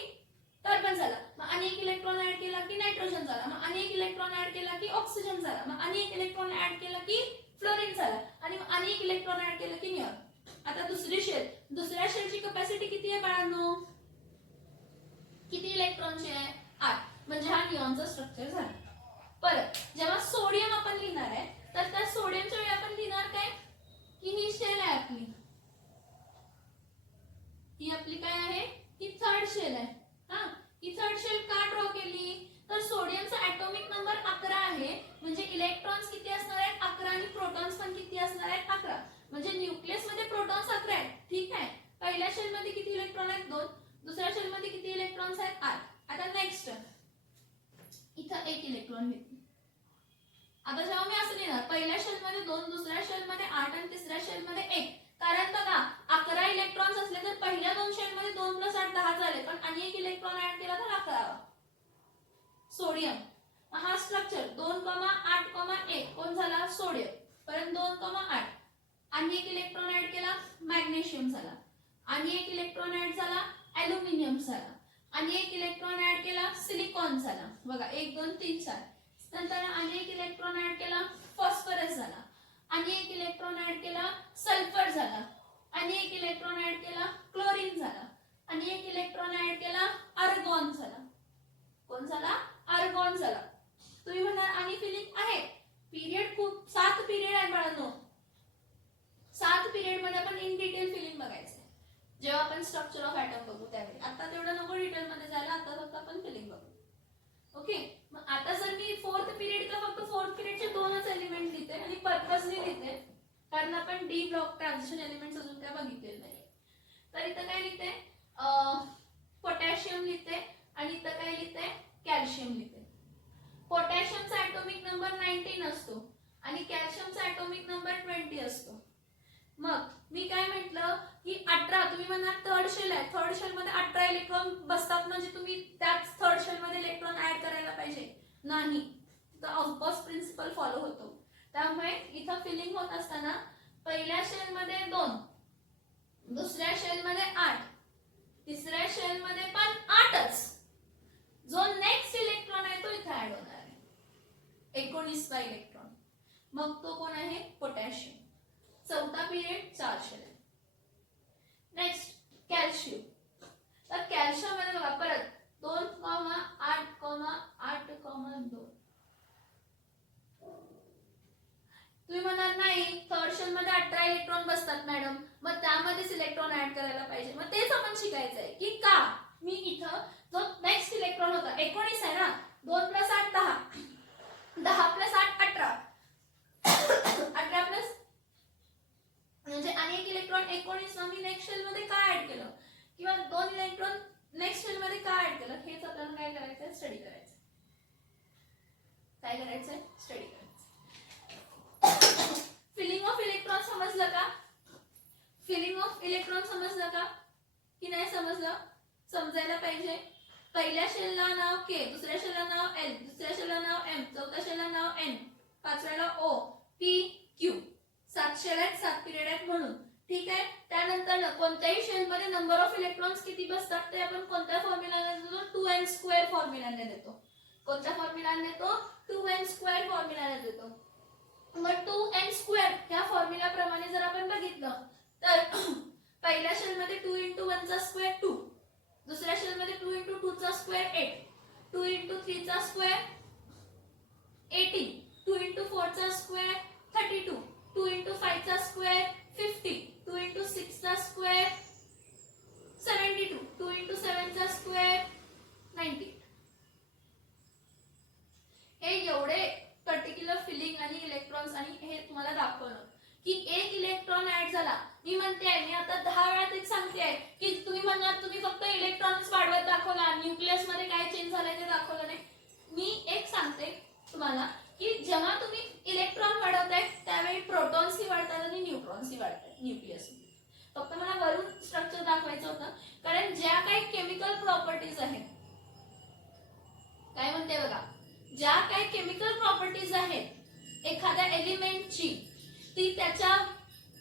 कार्बन झाला. मग आणि एक इलेक्ट्रॉन ऍड केला की नायट्रोजन झाला. मग आणि एक इलेक्ट्रॉन ऍड केला की ऑक्सिजन झाला. मग आणि एक इलेक्ट्रॉन ऍड केला की फ्लोरीन झाला आणि मग आणि एक इलेक्ट्रॉन ऍड केला की निऑन. आता दुसरी शेल दुसऱ्या शेलची कॅपॅसिटी किती आहे बाळांनो किती इलेक्ट्रॉनची आहे 8 म्हणजे हा निऑनचा स्ट्रक्चर झाला. परत जेव्हा सोडियम आपण लिहिणार आहे तर त्या सोडियमच्या वेळी आपण लिहिणार काय की ही शेल आहे आपली. ही आपली काय आहे ही थर्ड शेल आहे. हा ही थर्ड शेल का ड्रॉ केली तर सोडियमचा ॲटॉमिक नंबर 11 आहे म्हणजे इलेक्ट्रॉन्स किती असणार आहेत 11 आणि प्रोटॉन्स पण किती असणार आहेत 11 म्हणजे न्यूक्लियस मध्ये प्रोटॉन्स 11 आहेत. ठीक आहे पहिल्या शेल मध्ये किती इलेक्ट्रॉन आहेत 2 दुसऱ्या शेल मध्ये किती इलेक्ट्रॉन्स आहेत 8. आता नेक्स्ट इथं एक इलेक्ट्रॉन घेतली. आता जेव्हा मी असं लिहिणार पहिल्या शेल मध्ये 2 दुसऱ्या शेल मध्ये 8 आणि तिसऱ्या शेल मध्ये 1 कारण बघा 11 इलेक्ट्रॉन्स असले तर पहिल्या 2 शेल मध्ये 2 + 8 10 झाले पण आणि एक इलेक्ट्रॉन ऍड केला तर 11. सोडियम हा स्ट्रक्चर 2,8,1 कोण झाला सोडियम. परत 2,8 आणि एक इलेक्ट्रॉन ऍड केला मॅग्नेशियम झाला. आणि एक इलेक्ट्रॉन ऍड झाला ॲल्युमिनियम झाला. आणि एक इलेक्ट्रॉन ऍड केला सिलिकॉन झाला. बघा 1 2 3 4 नंतर आणि एक इलेक्ट्रॉन ऍड केला फॉस्फरस झाला. आणि एक इलेक्ट्रॉन ऍड केला सल्फर झाला. आणि एक इलेक्ट्रॉन ऍड केला क्लोरीन झाला. आणि एक इलेक्ट्रॉन ऍड केला आर्गॉन झाला. कोण झाला आर्गॉन झाला. तुम्ही म्हणाल आणि फिलिंग आहे पिरियड खूप 7 पिरियड आहे बाळांनो. 7 पिरियड मध्ये आपण इन डिटेल फिलिंग बघायचं जेव्हा आपण स्ट्रक्चर ऑफ ॲटम बघू त्यावेळी. आता तेवढं नको डिटेल मध्ये जायला आता फक्त आपण फिलिंग बघू. ओके मग आता जर मी 4th पिरियडला फक्त 4th पिरियडचे 2च एलिमेंट लिहिते आणि पर्पजली लिहिते कारण आपण डी ब्लॉक ट्रान्झिशन एलिमेंट्स अजून काय बघितलेले नाही. तर इथं काय लिहिते पोटॅशियम लिहिते आणि इथं काय लिहिते कॅल्शियम लिहिते. पोटॅशियमचा ॲटॉमिक नंबर 19 असतो आणि कॅल्शियमचा ॲटॉमिक नंबर 20 असतो. मग मी काय म्हटलं की 18 तुम्ही म्हणा थर्ड शेल आहे थर्ड शेल मध्ये 18 इलेक्ट्रॉन बसतात म्हणजे तुम्ही त्याच थर्ड मग तो कोण आहे पोटॅशियम. चौथा पिरियड 4 शेल आहे. Next calcium. तर कॅल्शियम मध्ये बघा परत 2,8,8,2. तुम्ही म्हणाल नाही थर्ड शेल मध्ये 18 इलेक्ट्रॉन बसतात मॅडम, मग त्यामध्येच इलेक्ट्रॉन ऍड करायला पाहिजे. मग तेच आपण शिकायचं आहे की का मी इथं जो नेक्स्ट इलेक्ट्रॉन होता 19 आहे ना, 2 + 8 10, 10 + 8 18, 18 प्लस म्हणजे आणि एक इलेक्ट्रॉन 19 मी नेक्स्ट शेल मध्ये का ऍड केलं किंवा 2 इलेक्ट्रॉन नेक्स्ट शेल मध्ये का ऍड केलं, हेच आपल्याला काय करायचंय स्टडी करायचं. काय करायचंय स्टडी करायचं. फिलिंग ऑफ इलेक्ट्रॉन समजलं का? फिलिंग ऑफ इलेक्ट्रॉन समजलं का की नाही समजलं? समजायला पाहिजे. पहिल्या शेलला नाव के, दुसऱ्या शेलला नाव एल, दुसऱ्या शेलला नाव एम, चौथ्या शेलला नाव एन, पाचव्याला ओ, पी, क्यू. 7 शेल आहेत, 7 पिरियड आहेत म्हणून. ठीक आहे. त्यानंतर कोणत्याही शेल मध्ये नंबर ऑफ इलेक्ट्रॉन्स किती बसतात ते आपण कोणत्या फॉर्म्युलाने देतो? 2n² फॉर्म्युलाने देतो. कोणत्या फॉर्म्युलाने देतो? 2n² फॉर्म्युलाने देतो. मग 2n² या फॉर्म्युला प्रमाणे जर आपण बघितलं तर पहिल्या शेल मध्ये 2 × 1 चा स्क्वेअर 2, दुसऱ्या शेल मध्ये 2 × 2 चा स्क्वेअर 8, 2 × 3 चा स्क्वेअर 18, 2 × 4 चा स्क्वेअर 32, 2 × 5 चा स्क्वेअर 50, 2 × 6 चा स्क्वेअर 72, 2 × 7 चा स्क्वेअर 90. हे एवढे पर्टिक्युलर फिलिंग आणि इलेक्ट्रॉन्स आणि हे तुम्हाला दाखवलं की एक इलेक्ट्रॉन ऍड झाला. मी म्हणते मी आता 10 वेळा तेच सांगते की तुम्ही म्हणणार तुम्ही फक्त इलेक्ट्रॉन्स वाढवत दाखवला, न्यूक्लियस मध्ये काय चेंज झालंय ते दाखवलं नाही. मी एक सांगते तुम्हाला की जेव्हा तुम्ही इलेक्ट्रॉन वाढवताय त्यावेळी प्रोटॉन्स ही वाढतात आणि न्यूट्रॉन्स ही वाढतात न्यूक्लियस. फक्त मला वरून स्ट्रक्चर दाखवायचं होतं कारण ज्या काही केमिकल प्रॉपर्टीज आहेत, काय म्हणते बघा, ज्या काही केमिकल प्रॉपर्टीज आहेत एखाद्या एलिमेंटची ती त्याच्या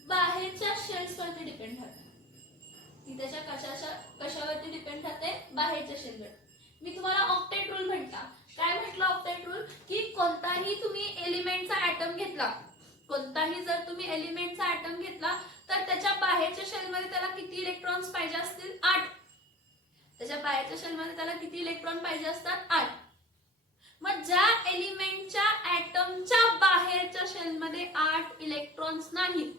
बाहेरच्या शेल्स वरती डिपेंड राहते. ती त्याच्या कशावरती डिपेंड राहते? बाहेरच्या शेलवर. मी तुम्हाला ऑक्टेट रूल म्हटला. काय म्हटलं ऑक्टेट रूल? की कोणताही तुम्ही एलिमेंटचा ऍटम घेतला, कोणताही जर तुम्ही एलिमेंटचा ऍटम घेतला तर त्याच्या बाहेरच्या शेलमध्ये त्याला किती इलेक्ट्रॉन्स पाहिजे असतील? 8. त्याच्या बाहेरच्या शेलमध्ये त्याला किती इलेक्ट्रॉन पाहिजे असतात? 8. मग ज्या एलिमेंटच्या ऍटमच्या बाहेरच्या शेलमध्ये 8 इलेक्ट्रॉन्स नाहीत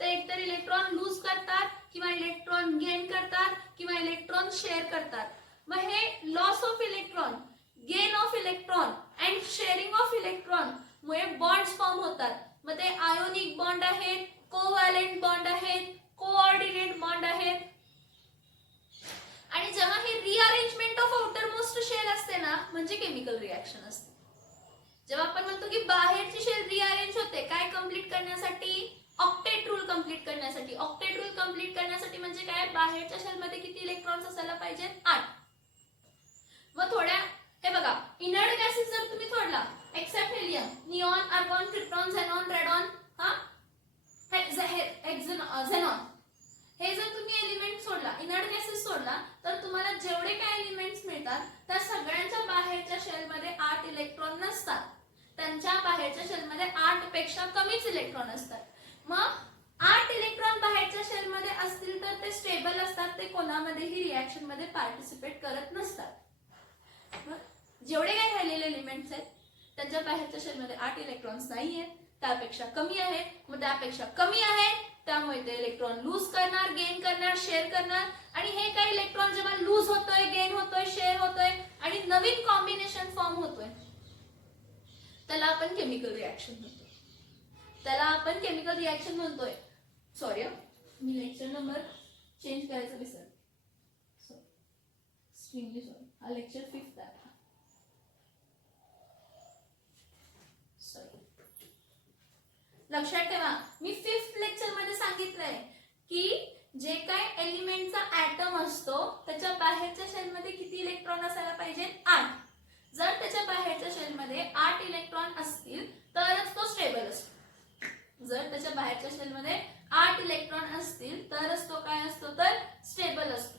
ते एकतर इलेक्ट्रॉन लूज करतात किंवा इलेक्ट्रॉन गेन करतात किंवा इलेक्ट्रॉन शेअर करतात. मग हे loss of electron, gain of electron and sharing of electron मुळे बॉन्ड्स फॉर्म होतात. मग ते आयोनिक बॉन्ड आहेत, कोव्हॅलेंट बॉन्ड आहेत, कोऑर्डिनेट बॉन्ड आहेत. आणि जेव्हा हे rearrangement of outer most shell असते ना म्हणजे केमिकल रिएक्शन असते. जेव्हा आपण म्हणतो की बाहेरची शेल रिअरेंज होते काय कंप्लीट करण्यासाठी? ऑक्टेट रूल कंप्लीट करण्यासाठी. ऑक्टेट रूल कंप्लीट करण्यासाठी म्हणजे काय? बाहेरच्या शेलमध्ये किती इलेक्ट्रॉन्स असायला पाहिजेत? 8. मग थोड्या हे बघा इनर्ट गॅसेस जर तुम्ही थोडला except helium, neon, argon, krypton, xenon, radon, xenon, हे जर तुम्ही एलिमेंट सोडला, इनर्ट गॅसेस सोडला तर तुम्हाला जेवढे काय एलिमेंट्स मिळतात त्या सगळ्यांच्या बाहेरच्या शेलमध्ये 8 इलेक्ट्रॉन नसतात. त्यांच्या बाहेरच्या शेलमध्ये 8 पेक्षा कमीच इलेक्ट्रॉन असतात. मग 8 इलेक्ट्रॉन बाहेरच्या शेलमध्ये असतील तर ते स्टेबल असतात, ते कोणामध्येही रिएक्शन मध्ये पार्टिसिपेट करत नसतात. जेवढे काही राहिलेले एलिमेंट्स आहेत त्यांच्या बाहेरच्या शेलमध्ये 8 इलेक्ट्रॉन्स नाही आहेत, त्यापेक्षा कमी आहेत. मग त्यापेक्षा कमी आहेत त्यामुळे ते इलेक्ट्रॉन लूज करणार, गेन करणार, शेअर करणार. आणि हे काही इलेक्ट्रॉन जेव्हा लूज होतोय, गेन होतोय, शेअर होतोय आणि नवीन कॉम्बिनेशन फॉर्म होतोय त्याला आपण केमिकल रिएक्शन म्हणतो. त्याला आपण केमिकल रिएक्शन म्हणतोय. सॉरी मी लेक्चर नंबर चेंज करायचं विसरले. Extremely sorry. हा लेक्चर 5th आहे. लक्षात ठेवा मी 5th लेक्चर मध्ये सांगितलंय की जे काय एलिमेंटचा ऍटम असतो त्याच्या बाहेरच्या शेलमध्ये किती इलेक्ट्रॉन असायला पाहिजे? 8. जर त्याच्या बाहेरच्या शेलमध्ये 8 इलेक्ट्रॉन असतील तरच तो स्टेबल असतो. जर त्याच्या बाहेरच्या शेलमध्ये 8 इलेक्ट्रॉन असतील तरच तो काय असतो? तर स्टेबल असतो.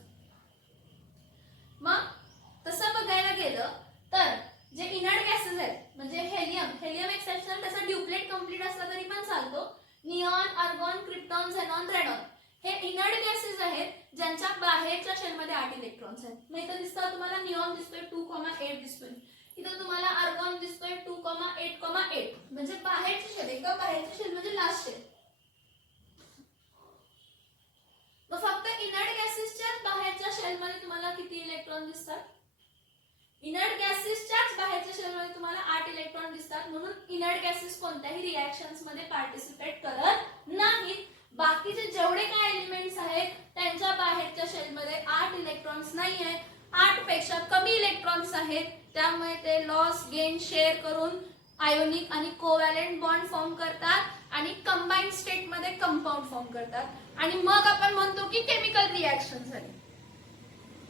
मग तसं बघायला गेलं तर जे इनर्ट गॅसेस आहेत म्हणजे हेलियम एक्सेप्शनल त्याचा ड्युप्लेट कंप्लीट बाहेरच्या शेलमध्ये 8 इलेक्ट्रॉन्स आहेत. नाही तर दिसतं तुम्हाला निऑन दिसतोय 2,8 दिसतोय. इथं तुम्हाला आर्गॉन दिसतोय 2,8,8 म्हणजे बाहेरची शेल. एकदम बाहेरची शेल म्हणजे लास्ट शेल. मग फक्त इनर्ट गॅसेसच्या बाहेरच्या शेलमध्ये तुम्हाला किती इलेक्ट्रॉन दिसतात? इनर्ट गॅसेसच्याच बाहेरच्या शेलमध्ये तुम्हाला 8 इलेक्ट्रॉन दिसतात. म्हणून इनर्ट गॅसेस कोणत्याही रिएक्शन्स मध्ये पार्टिसिपेट करत नाहीत. बाकीचे जेवढे काय एलिमेंट्स आहेत त्यांच्या बाहेरच्या शेलमध्ये 8 इलेक्ट्रॉन्स नाही आहेत. 8 पेक्षा कमी इलेक्ट्रॉन्स आहेत. त्यामुळे ते लॉस गेन शेअर करून आयोनिक आणि कोव्हॅलेंट बॉन्ड फॉर्म करतात आणि कंबाइंड स्टेट मध्ये कंपाऊंड फॉर्म करतात आणि मग आपण म्हणतो की केमिकल रिएक्शन झाली.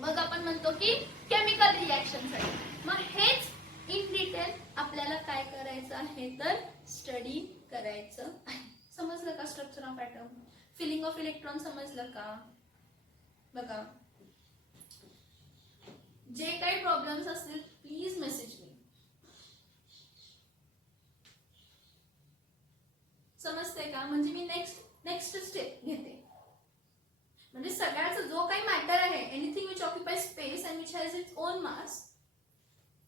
मग आपण म्हणतो की केमिकल रिएक्शन झाली. मग हेच इन डिटेल आपल्याला काय करायचं आहे तर स्टडी करायचं आहे. समजलं का structure of atom? Filling of electron समजलं का? बघा जे काही प्रॉब्लेम्स असतील प्लीज मेसेज मी. समजते का? म्हणजे मी नेक्स्ट स्टेप घेते. म्हणजे सगळ्याचा जो काही मॅटर आहे anything which occupy space and which has its own mass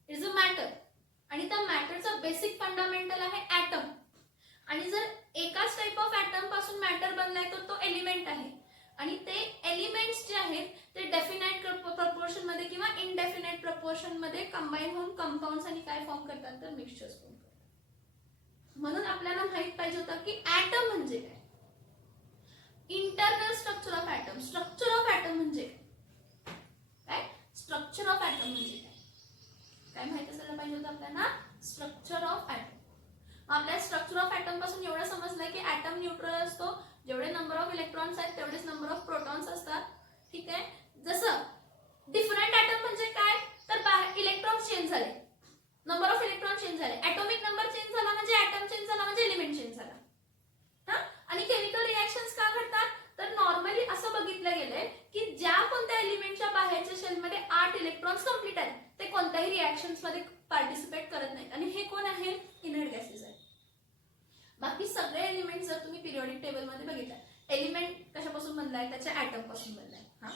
is a matter. आणि त्या मॅटरचा बेसिक फंडामेंटल आहे ॲटम. आणि जर एकाच टाइप ऑफ ॲटम पासून मॅटर बनलाय तर तो एलिमेंट आहे. आणि ते एलिमेंट्स जे आहेत ते डेफिनाइट प्रपोर्शन मध्ये किंवा इनडेफिनाइट प्रपोर्शन मध्ये कंबाईन होऊन कंपाऊंड्स आणि काय फॉर्म करतात तर मिक्सचर्स फॉर्म करतात. म्हणून आपल्याला माहित पाहिजे होतं की ॲटम म्हणजे काय. Internal structure of atom. Structure of atom म्हणजे काय? स्ट्रक्चर ऑफ ॲटम म्हणजे काय माहित असायला पाहिजे होतं आपल्याला. Structure of atom. आपल्या स्ट्रक्चर ऑफ ॲटम पासून एवढं समजलं की ॲटम न्यूट्रल असतो. जेवढे नंबर ऑफ इलेक्ट्रॉन्स आहेत तेवढेच नंबर ऑफ प्रोटॉन्स असतात. ठीक आहे. जसं डिफरंट ॲटम म्हणजे काय तर इलेक्ट्रॉन्स चेंज झाले, नंबर ऑफ इलेक्ट्रॉन चेंज झाले. ॲटॉमिक नंबर चेंज झाला म्हणजे ॲटम चेंज झाला म्हणजे एलिमेंट चेंज झाला. हा. आणि केमिकल रिएक्शन्स का घडतात तर नॉर्मली असं बघितलं गेलंय की ज्या कोणत्या एलिमेंटच्या बाहेरच्या शेलमध्ये 8 इलेक्ट्रॉन्स कंप्लीट आहेत ते कोणत्याही रिएक्शन्स मध्ये पार्टिसिपेट करत नाहीत. आणि हे कोण आहे? इनर्ट गॅसेस आहेत. बाकी सगळे एलिमेंट जर तुम्ही पिरियोडिक टेबल मध्ये बघितलं, एलिमेंट कशापासून बनलाय? त्याच्या ॲटम पासून बनलाय. हा.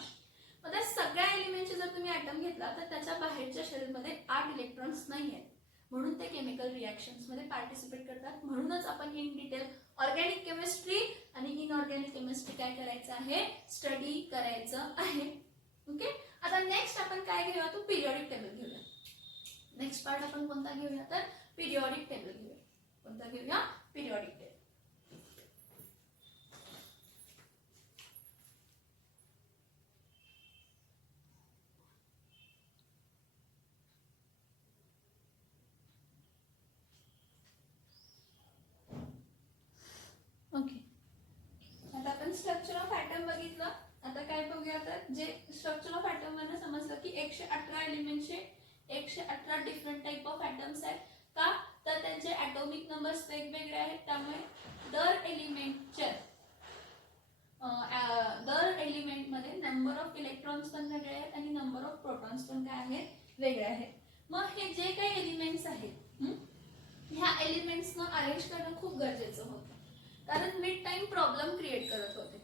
मग त्या सगळ्या एलिमेंटचे जर तुम्ही ॲटम घेतला तर त्याच्या बाहेरच्या शेलमध्ये 8 इलेक्ट्रॉन्स नाही आहेत. म्हणून ते केमिकल रिएक्शन्स मध्ये पार्टिसिपेट करतात. म्हणूनच आपण इन डिटेल ऑर्गॅनिक केमिस्ट्री आणि इनऑर्गॅनिक केमिस्ट्री काय करायचं आहे? स्टडी करायचं आहे. ओके. आता नेक्स्ट आपण काय घेऊया तो पिरियोडिक टेबल घेऊया. नेक्स्ट पार्ट आपण कोणता घेऊया तर पिरियोडिक टेबल घेऊया. कोणता घेऊया? Periodic table. ओके. आता आपण स्ट्रक्चर ऑफ ॲटम बघितलं. आता काय बघूया तर जे स्ट्रक्चर ऑफ ॲटम मध्ये समजलं की 118 एलिमेंटचे 118 डिफरंट टाइप ऑफ ॲटम्स आहेत. का तर त्यांचे ॲटॉमिक नंबर्स वेगवेगळे आहेत. त्यामुळे दर एलिमेंट मध्ये नंबर ऑफ इलेक्ट्रॉन्स पण वेगळे आहेत आणि नंबर ऑफ प्रोटॉन्स पण काय आहेत? वेगळे आहेत. मग हे जे काही एलिमेंट्स आहेत ह्या एलिमेंट्सना अरेंज करणं खूप गरजेचं होतं. कारण मिड टाइम प्रॉब्लेम क्रिएट करत होते.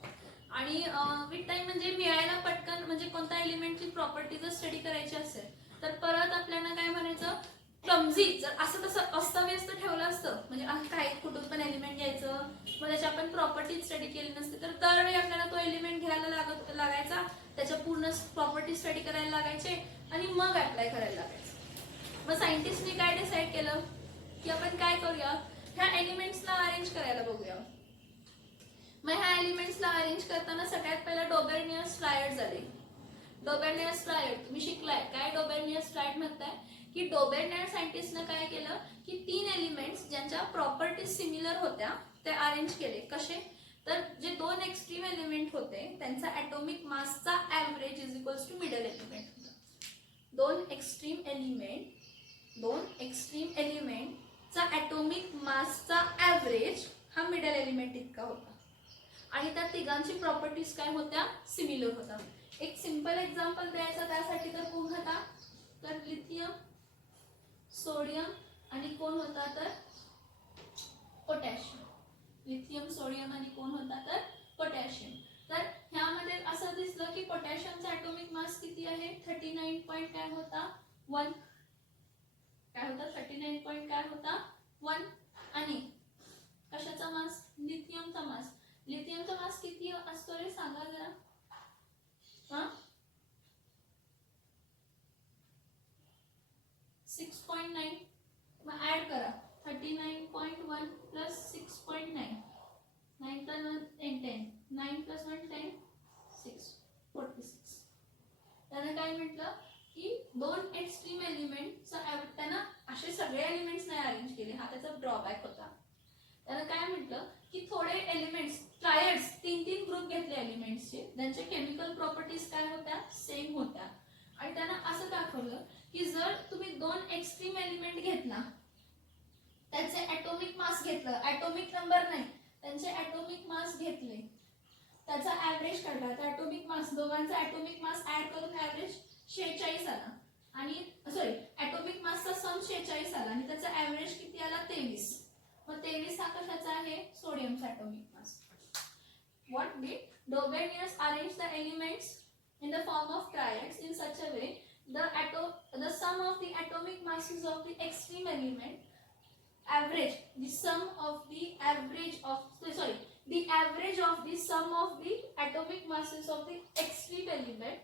आणि मिड टाइम म्हणजे मिळायला पटकन म्हणजे कोणत्या एलिमेंटची प्रॉपर्टी जर स्टडी करायची असेल तर परत आपल्याला काय म्हणायचं क्लमझी जर असं तसं अस्ताव्यस्त ठेवलं असतं म्हणजे काही कुठून पण एलिमेंट घ्यायचं मग त्याची आपण प्रॉपर्टी स्टडी केली नसते तर दरवेळी आपल्याला तो एलिमेंट घ्यायला लागायचा, त्याच्या पूर्ण प्रॉपर्टी स्टडी करायला लागायचे आणि मग अप्लाय करायला लागायचं. मग सायंटिस्टनी काय डिसाईड केलं की आपण काय करूया ह्या एलिमेंट्सला अरेंज करायला बघूया. मग ह्या एलिमेंट्सला अरेंज करताना सगळ्यात पहिला डोबेर्नियस ट्रायड झाले. डोबेर्नियस ट्रायड तुम्ही शिकलाय काय? डोबेर्नियस ट्रायड म्हणताय की डोबेर्नियर सायंटिस्टने काय केलं की 3 एलिमेंट्स ज्यांच्या प्रॉपर्टीज सिमिलर होत्या ते अरेंज केले. कसे तर जे 2 एक्स्ट्रीम एलिमेंट होते त्यांचा ॲटॉमिक मासचा average is equals to middle element होता. 2 एक्स्ट्रीम एलिमेंटचा ॲटॉमिक मासचा ॲव्हरेज हा मिडल एलिमेंट इतका होता. आणि त्या तिघांची प्रॉपर्टीज काय होत्या? सिमिलर होता. एक सिंपल एक्झाम्पल द्यायचं त्यासाठी तर कोण होता तर लिथियम, सोडियम आणि कोण होता तर पोटॅशियम. लिथियम, सोडियम आणि कोण होता तर पोटॅशियम. तर ह्यामध्ये असं दिसलं की पोटॅशियमचा ॲटॉमिक काय होता 39 पॉईंट काय होता 1 आणि कशाचा मास लिथियमचा मास. लिथियमचा मास किती असतो रे सांगा जरा. हा 6.9. मग ऍड करा 39.1 प्लस 6.9. 9 plus 1 10. 9 plus 1 10. 6 46. त्याने काय म्हटलं की दोन एक्स्ट्रीम एलिमेंट त्यांना असे सगळे एलिमेंट्स नाही अरेंज केले. हा त्याचा ड्रॉबॅक होता. त्यानं काय म्हटलं की थोडे एलिमेंट्स ट्रायड्स 3 ग्रुप घेतले एलिमेंट्सचे ज्यांचे केमिकल प्रॉपर्टीज काय होत्या सेम होत्या. आणि त्यानं असं दाखवलं की जर तुम्ही दोन एक्स्ट्रीम एलिमेंट घेतला त्याचे ॲटॉमिक मास घेतलं, ॲटॉमिक नंबर नाही त्यांचे ॲटॉमिक मास घेतले, त्याचा ॲव्हरेज काढला, तर ॲटॉमिक मास दोघांचा ॲटॉमिक मास ऍड करून ॲव्हरेज 46 आला. आणि सॉरी ॲटॉमिक मासचा सम 46 आला आणि त्याचा ॲव्हरेज किती आला 23. मग 23 हा कशाचा आहे सोडियमचा atomic mass. What did Dobereiner arrange the elements in the form of triads in such a way the sum of the atomic masses of the extreme element average the sum of the average of the average of the sum of the atomic masses of the extreme element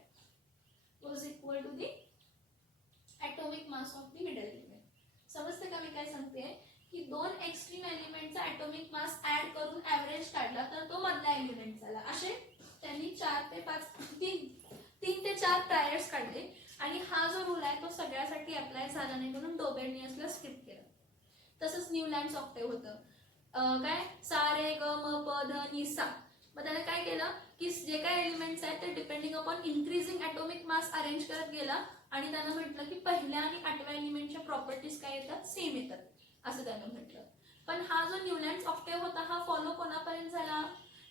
was equal to the atomic mass of the middle element. समजते का मी काय सांगते की दोन extreme एलिमेंटचा atomic mass add करून average काढला तर तो मधला एलिमेंट झाला. असे त्यांनी 3 ते 4 ट्रायड्स काढले आणि हा जो रूल आहे तो सगळ्यासाठी अप्लाय झाला नाही म्हणून डोबेनियसला स्किप केलं. तसंच न्यूलँड्स ऑक्टेव्ह होतं काय सा रे ग म प ध नि सा. मग त्याने काय केलं की जे काय एलिमेंट्स आहेत ते डिपेंडिंग अपॉन इन्क्रीजिंग ॲटॉमिक मास अरेंज करत गेला आणि त्यानं म्हटलं की पहिल्या आणि 8व्या एलिमेंटच्या प्रॉपर्टीज काय येतात सेम येतात असं त्यानं म्हटलं. पण हा जो न्यूलँड्स ऑक्टेव्ह होता हा फॉलो कोणापर्यंत झाला.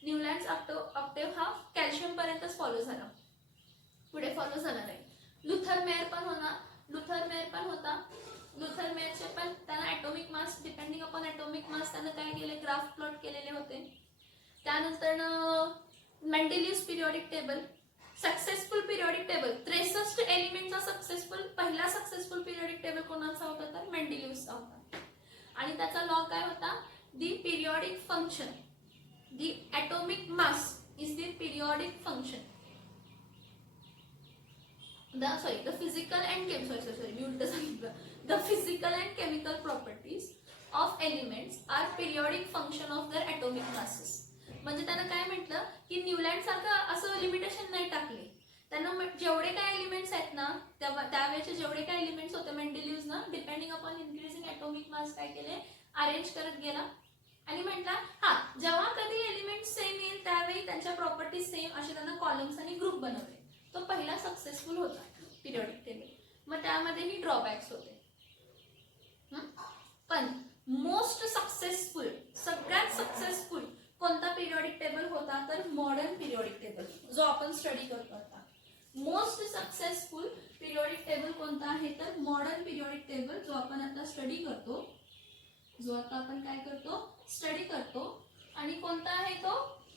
न्यूलँड्स ऑक्टेव्ह हा कॅल्शियम पर्यंतच फॉलो झाला, पुढे फॉलो झाला नाही. लुथर मेयर पण होता. लुथर मेयरचे पण त्यांना atomic mass depending upon atomic mass त्यानं काय केले ग्राफ प्लॉट केलेले होते. त्यानंतर Mendeleev's periodic table successful periodic table 63 एलिमेंटचा पहिला सक्सेसफुल पिरियॉडिक टेबल कोणाचा होता तर मेंडेलियसचा होता. आणि त्याचा लॉ काय होता the periodic function the atomic mass is the periodic function the physical and the physical and chemical properties of elements are periodic function of their atomic masses. म्हणजे त्यानं काय म्हटलं की न्यूलँड सारखं असं लिमिटेशन नाही टाकले. त्यानं जेवढे काय एलिमेंट्स आहेत ना त्यावेळेचे जेवढे काय एलिमेंट्स होते मेंडेलियसनं depending upon increasing atomic mass काय केले अरेंज करत गेला आणि म्हटला हा जेव्हा कधी एलिमेंट सेम येईल त्यावेळी त्यांच्या प्रॉपर्टीज सेम असे त्यांना कॉलम्स आणि ग्रुप बनवले. तो पहिला सक्सेसफुल होता पिरियॉडिक टेबल. मग त्यामध्येही ड्रॉबॅक्स होते. पण मोस्ट सक्सेसफुल सगळ्यात सक्सेसफुल कोणता पिरियॉडिक टेबल होता तर मॉडर्न पिरियॉडिक टेबल जो आपण स्टडी करतो आता. मोस्ट सक्सेसफुल पिरियॉडिक टेबल कोणता आहे तर मॉडर्न पिरियॉडिक टेबल जो आपण आता स्टडी करतो स्टडी करतो. आणि कोणता आहे तो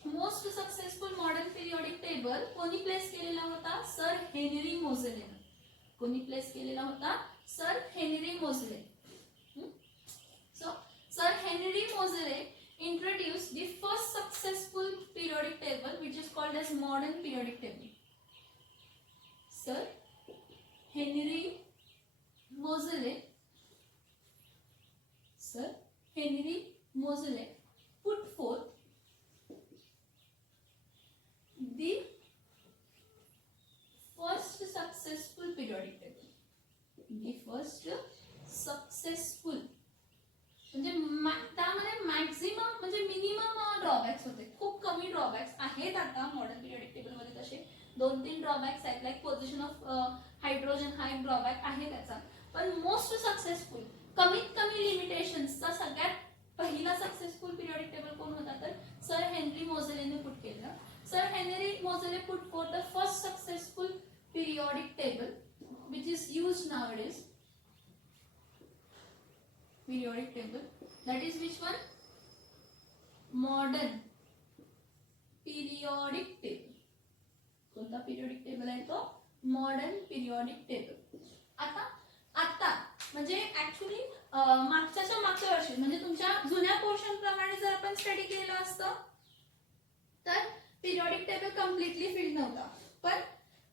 most successful modern periodic table कोणी प्लेस केलेला होता सर हेनरी मोझेले. कोणी प्लेस केलेला होता sir Henry Moseley. So sir Henry Moseley introduced the first successful periodic table which is called as modern periodic table. Sir Henry Moseley put forth the first successful periodic table. The first successful म्हणजे त्यामध्ये maximum म्हणजे minimum drawbacks होते. खूप कमी drawbacks आहेत आता modern periodic table मध्ये. तसे 2-3 ड्रॉबॅक्स आहेत लाईक पोझिशन ऑफ हायड्रोजन हा एक ड्रॉबॅक आहे त्याचा. पण मोस्ट सक्सेसफुल कमीत कमी लिमिटेशन्सचा सगळ्यात पहिला सक्सेसफुल पिरियडिक टेबल कोण होता तर सर हेनरी मोझेलेने पुट केलं. Sir Henry Moseley put for the first successful periodic table which is used nowadays. Periodic table that is which one modern periodic table. कोणता periodic table आहे तो modern periodic table. आता म्हणजे actually actually मागच्या वर्षी म्हणजे तुमच्या जुन्या पोर्शन प्रमाणे जर आपण स्टडी केलं असतं तर पिरियॉडिक टेबल कम्प्लिटली फिल्ड नव्हता. पण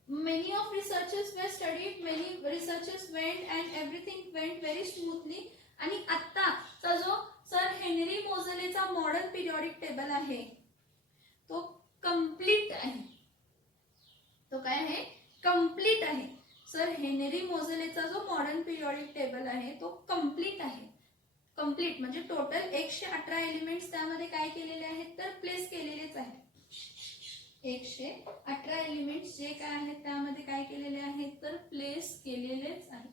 many of researchers were studied, many researchers went and everything went very smoothly. आणि आत्ताचा जो सर हेनरी मोझेलेचा मॉडर्न पिरियॉडिक टेबल आहे तो कम्प्लीट आहे. तो काय आहे? कम्प्लीट आहे. सर हेनरी मोझेलेचा जो मॉडर्न पिरियॉडिक टेबल आहे तो कम्प्लीट आहे. कम्प्लीट म्हणजे टोटल 118 एलिमेंट्स त्यामध्ये काय केलेले आहेत तर प्लेस केलेलेच आहेत. 118 एलिमेंट्स जे काय आहेत त्यामध्ये काय केलेले आहेत तर प्लेस केलेलेच आहेत.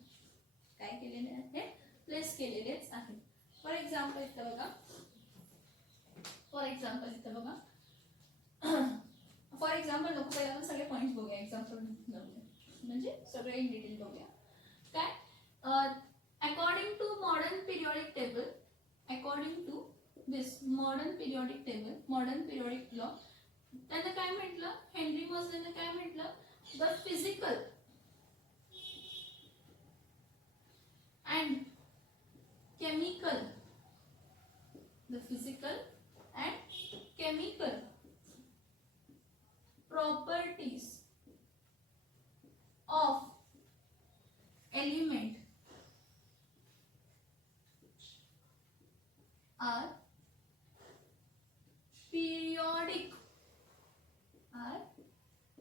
काय केलेले आहेत? प्लेस केलेलेच आहेत. फॉर एक्झाम्पल इथं बघा, फॉर एक्झाम्पल नको पहिला आपण सगळे पॉइंट्स बघूया. एक्झाम्पल म्हणजे सगळे इन डिटेल बघूया. काय according to modern periodic table, according to this modern periodic law, त्याने काय म्हटलं? हेनरी मोझेने काय म्हटलं? The physical and chemical, the physical and chemical properties of element are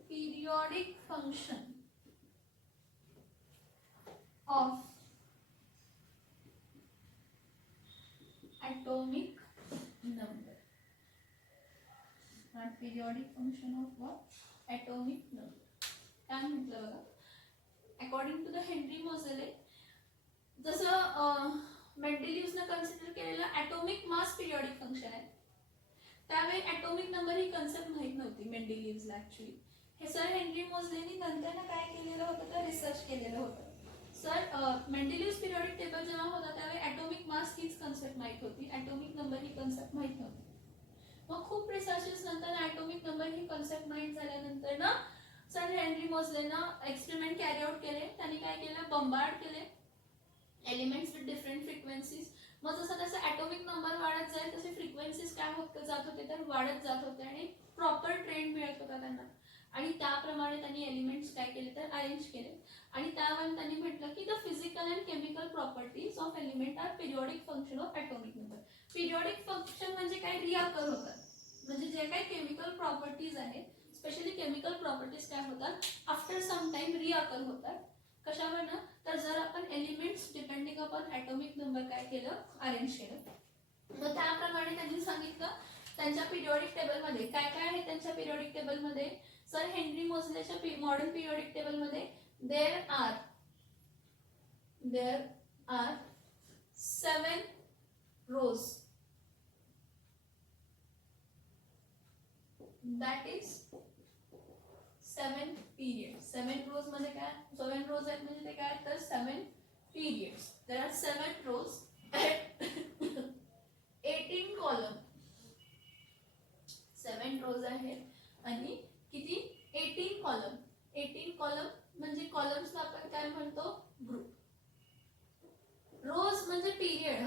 periodic function of atomic number. Not periodic function of what? Atomic number. काय म्हटलं बघा? According to the Henry मोझेले, जसं मेंडेलिव्हने कन्सिडर केलेलं ॲटॉमिक मास पिरियॉडिक फंक्शन आहे, त्यावेळी atomic number ही concept माहित नव्हती मेंडेलिव्हला. Actually हे सर हेनरी मोझेलेनी नंतर काय केलेलं होतं तर रिसर्च केलेलं होतं. सर मेंडेलिव्हज पिरियॉडिक टेबल जेव्हा होता त्यावेळी ॲटॉमिक मास हीच कन्सेप्ट माहित होती, ॲटॉमिक नंबर ही कन्सेप्ट माहित नव्हती. मग खूप रिसर्चेस नंतर ॲटॉमिक नंबर ही कन्सेप्ट माहित झाल्यानंतर ना सर हेनरी मोझेलेनं एक्सपेरिमेंट कॅरी आउट केले. त्यांनी काय केलं? बंबार्ड केले एलिमेंट्स विथ डिफरंट फ्रिक्वेन्सीज. मग जसं जसं ॲटॉमिक नंबर वाढत जाईल तसे फ्रिक्वेन्सीज काय होत जात होते तर वाढत जात होते आणि प्रॉपर ट्रेंड मिळत होता त्यांना. आणि त्याप्रमाणे त्यांनी एलिमेंट्स काय केले तर अरेंज केले. आणि त्यावर त्यांनी म्हटलं की the physical and chemical properties of element are periodic function of atomic number. Periodic function म्हणजे काय? रिअकर होतात. म्हणजे जे काही केमिकल प्रॉपर्टीज आहेत, स्पेशली केमिकल प्रॉपर्टीज काय होतात आफ्टर सम टाइम रिअकर होतात. कशावर ना तर जर आपण elements depending upon atomic number काय केलं अरेंज केलं. मग त्याप्रमाणे त्यांनी सांगितलं त्यांच्या पिरियॉडिक टेबलमध्ये काय काय आहे. त्यांच्या पिरियॉडिक टेबलमध्ये सर हेनरी मोझेलेच्या मॉडर्न पिरियॉडिक टेबलमध्ये there are 7 rows. That is 7 periods. 7 rows मध्ये काय? 7 rows आहेत म्हणजे ते काय तर 7 periods. There are 7 rows and 18 column. 7 rows आहेत आणि किती? 18 column. 18 column म्हणजे कॉलम्सला आपण काय म्हणतो? ग्रुप. रोज म्हणजे पिरियड.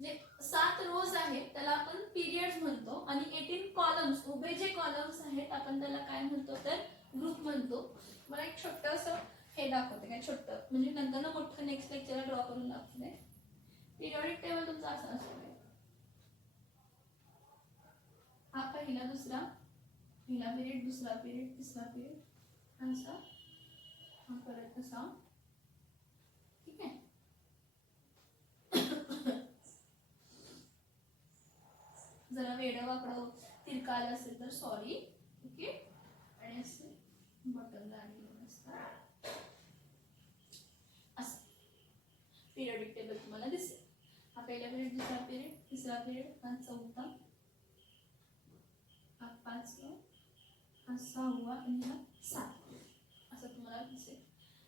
म्हणजे 7 रोज आहेत त्याला आपण पिरियड्स म्हणतो आणि 18 कॉलम्स उभे जे कॉलम्स आहेत आपण त्याला काय म्हणतो तर ग्रुप म्हणतो. मला एक छोटंसं हे दाखवते, काय छोटं म्हणजे नंतर ना मोठं नेक्स्ट लेक्चरला ड्रॉ करून दाखवते. पिरियॉडिक टेबल तुमचा असा असतो. हा पहिला, दुसरा, पहिला पिरियड, दुसरा पिरियड, तिसरा पिरियड असा, हा परत असा. ठीक आहे. जरा वेडं वाकडं तिरका आलं असेल तर सॉरी. ओके. आणि असे बटन लागलेलं असतं असं पिरियॉडिक टेबल तुम्हाला दिसेल. हा पहिला पिरियड, दुसरा पिरियड, तिसरा पिरियड, हा चौथा, हा पाचवा, हा सहावा आणि हा सातवा असं तुम्हाला दिसेल.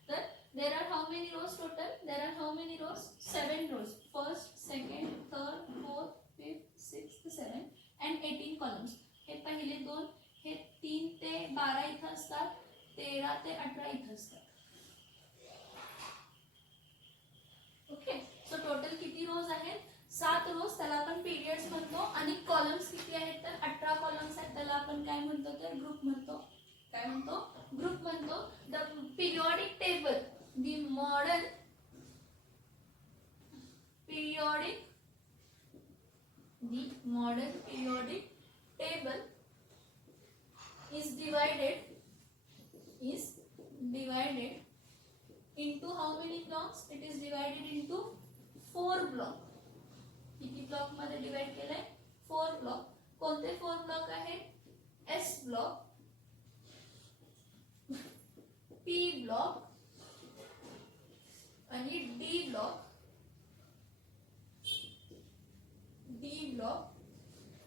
तर there are how many rows total? There are how many rows? 7 rows. First, second, third, fourth, fifth, sixth, seventh and 18 columns. हे पहिले दोन, हे 3 ते 12 इथं असतात, 13 ते 18 इथं असतात. ओके. सो टोटल रोज आहेत, 7 रोज, त्याला आपण पिरियड्स म्हणतो. आणि कॉलम्स किती आहेत तर 18 कॉलम्स आहेत, त्याला आपण काय म्हणतो तर ग्रुप म्हणतो. काय म्हणतो? ग्रुप म्हणतो. The periodic table, the modern periodic table is divided into how many blocks? It is divided into 4 block. किती ब्लॉक मध्ये डिवाइड केलंय? 4 ब्लॉक. कोणते 4 ब्लॉक आहेत? S ब्लॉक, P ब्लॉक आणि D block,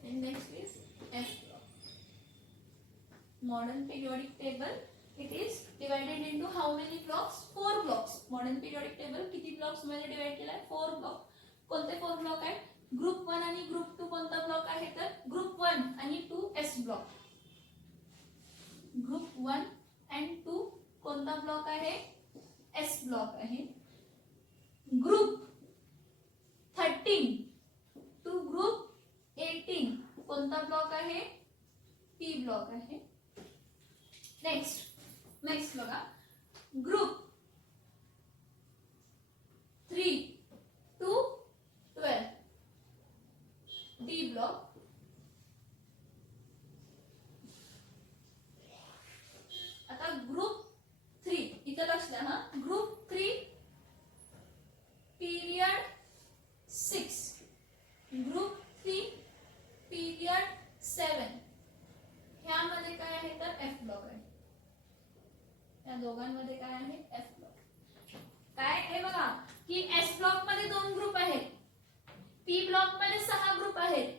and next is F block. Modern periodic table, it is divided into how many blocks? 4 blocks. Modern periodic table किती blocks मध्ये divide केलाय? 4 block. कोणते 4 block आहेत? Group 1 आणि group 2 कोणता block आहे तर ग्रुप 1 आणि 2 S ब्लॉक. ग्रुप 1 and 2 कोणता ब्लॉक आहे? S ब्लॉक आहे. ग्रुप 13 टू ग्रुप 18 कोणता ब्लॉक आहे? P ब्लॉक आहे. नेक्स्ट बघा, ग्रुप 3 टू 12 D ब्लॉक. आता ग्रुप 3 इथं लक्ष द्या हा. ग्रुप 3 पीरियड 6, ग्रुप 3 पीरियड 7, ह्यामध्ये काय आहे तर F ब्लॉक आहे. या दोघांमध्ये काय आहे? F block. काय हे बघा की S ब्लॉक मध्ये 2 ग्रुप आहेत, P ब्लॉक मध्ये 6 ग्रुप आहेत,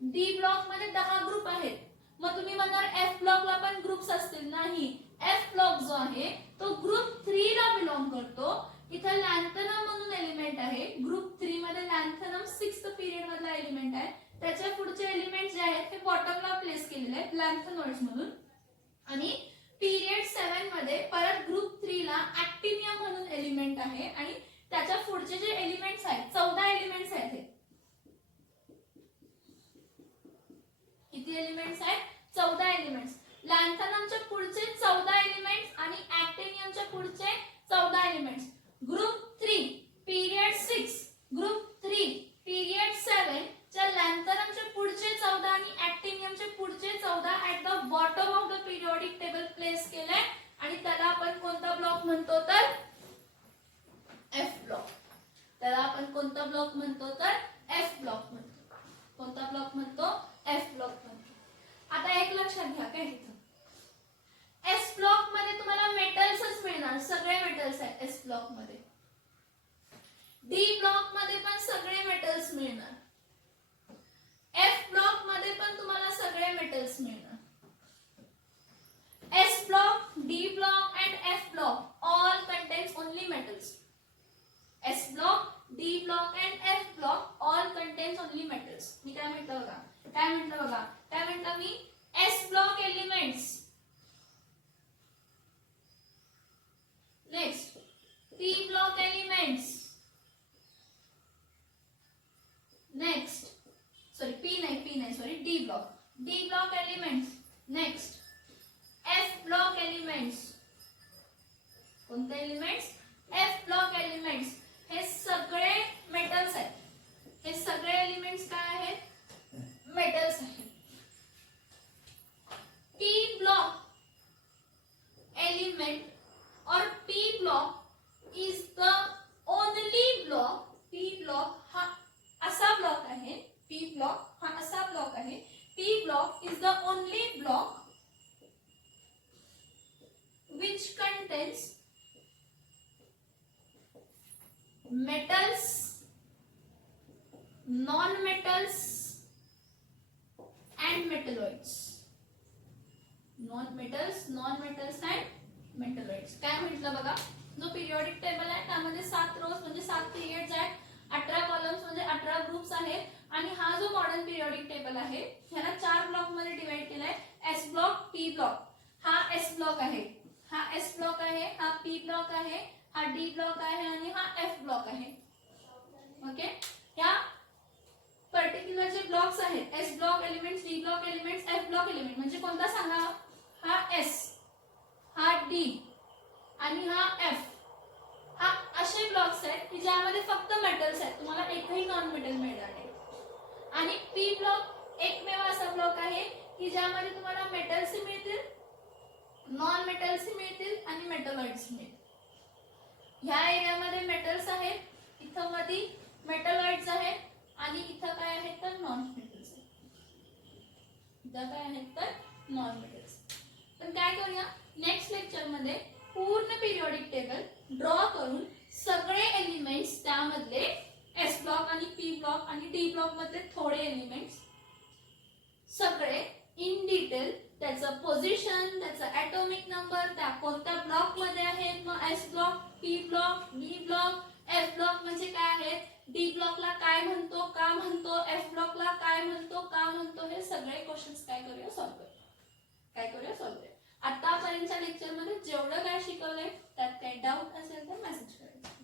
D ब्लॉक मध्ये 10 ग्रुप आहेत. मग तुम्ही म्हणणार F ब्लॉकला पण ग्रुप्स असतील? नाही. F ब्लॉक जो आहे तो ग्रुप 3 ला बिलॉंग करतो. इथं लॅन्थनम म्हणून एलिमेंट आहे. ग्रुप 3 मध्ये लॅन्थनम 6th पिरियड मधला एलिमेंट आहे. त्याच्या पुढचे एलिमेंट जे आहेत ते बॉटमला प्लेस केलेले आहेत लॅन्थनॉइड्स म्हणून. आणि पिरियड 7 मध्ये परत ग्रुप 3 ला ऍक्टिनियम म्हणून एलिमेंट आहे. आणि त्याच्या पुढचे जे एलिमेंट्स आहेत 14 एलिमेंट्स आहेत. हे किती एलिमेंट्स आहेत? 14 एलिमेंट्स. लॅन्थनमच्या पुढचे 14 एलिमेंट्स आणि ऍक्टिनियमच्या पुढचे 14 elements. Group 3 period 6, group 3 period 7 च्या लॅन्थनमच्या पुढचे 14 आणि ऍक्टिनियमचे पुढचे 14 at the bottom of the periodic table place केलंय. आणि त्याला आपण कोणता ब्लॉक म्हणतो तर F ब्लॉक. त्याला आपण कोणता ब्लॉक म्हणतो तर F ब्लॉक म्हणतो. कोणता ब्लॉक म्हणतो? F ब्लॉक म्हणतो. आता एक लक्षात घ्या काय इथं S ब्लॉक मध्ये तुम्हाला मेटल्सच मिळणार, सगळे मेटल्स आहेत S ब्लॉक मध्ये. D ब्लॉक मध्ये पण सगळे मेटल्स मिळणार. F ब्लॉक मध्ये पण तुम्हाला सगळे मेटल्स मिळणार. S block, D block and F block all contains only metals. S block, D block and F block all contains only metals. मी काय म्हटलं बघा? काय म्हटलं मी? S block elements. Next, P block elements. Next, D block. D block elements. Next, F block elements. कोणते elements? F block elements. हे सगळे metals आहेत. हे सगळे एलिमेंट्स काय आहेत? मेटल्स आहेत. P block element or P block is the only block. P block हा असा ब्लॉक आहे. P block हा असा ब्लॉक आहे. P block is the only block which contains metals, non-metals and metalloids. Non-metals and metalloids. काय म्हटलं बघा? जो पिरियॉडिक टेबल आहे त्यामध्ये 7 रोज म्हणजे 7 पिरियड्स आहेत, 18 कॉलम्स म्हणजे 18 ग्रुप्स आहेत. आणि हा जो मॉडर्न पिरियॉडिक टेबल आहे ह्याला 4 ब्लॉक मध्ये डिवाइड केलाय. S block, P block. हा S ब्लॉक आहे, हा S ब्लॉक आहे, हा P ब्लॉक आहे, हा D ब्लॉक आहे आणि हा F ब्लॉक आहे. ओके. एलिमेंट म्हणजे कोणता सांगा, हा एस, हा डी आणि हा एफ, हा असे ब्लॉक्स आहेत की ज्यामध्ये फक्त मेटल्स आहेत, तुम्हाला एकही नॉन मेटल मिळणार नाही. आणि पी ब्लॉक एकमेव असा ब्लॉक आहे की ज्यामध्ये तुम्हाला मेटल्स मिळतील, नॉन मेटल्स मिळतील आणि मेटलॉइड्स मिळतील. ह्या एरियामध्ये मेटल्स आहेत, इथं मध्ये मेटलॉइड्स आहेत आणि इथं काय आहेत तर नॉन मेटल्स आहेत. इथं काय आहेत तर नॉन मेटल्स. पण काय करूया, नेक्स्ट लेक्चर मध्ये पूर्ण पिरियोडिक टेबल ड्रॉ करून सगळे एलिमेंट्स त्यामधले एस ब्लॉक आणि पी ब्लॉक आणि डी ब्लॉक मधले थोडे एलिमेंट्स सगळे इन डिटेल, त्याचं पोझिशन, त्याचा ॲटॉमिक नंबर, त्या कोणत्या ब्लॉक मध्ये आहेत, मग S block, P block, D block, F block म्हणजे काय आहेत, डी ब्लॉकला काय म्हणतो, का म्हणतो, एफ ब्लॉकला काय म्हणतो, का म्हणतो, हे सगळे क्वेश्चन्स काय करूया सॉल्व्ह करूया. आतापर्यंतच्या लेक्चर मध्ये जेवढं काय शिकवलंय त्यात काही डाऊट असेल तर मेसेज करायचं.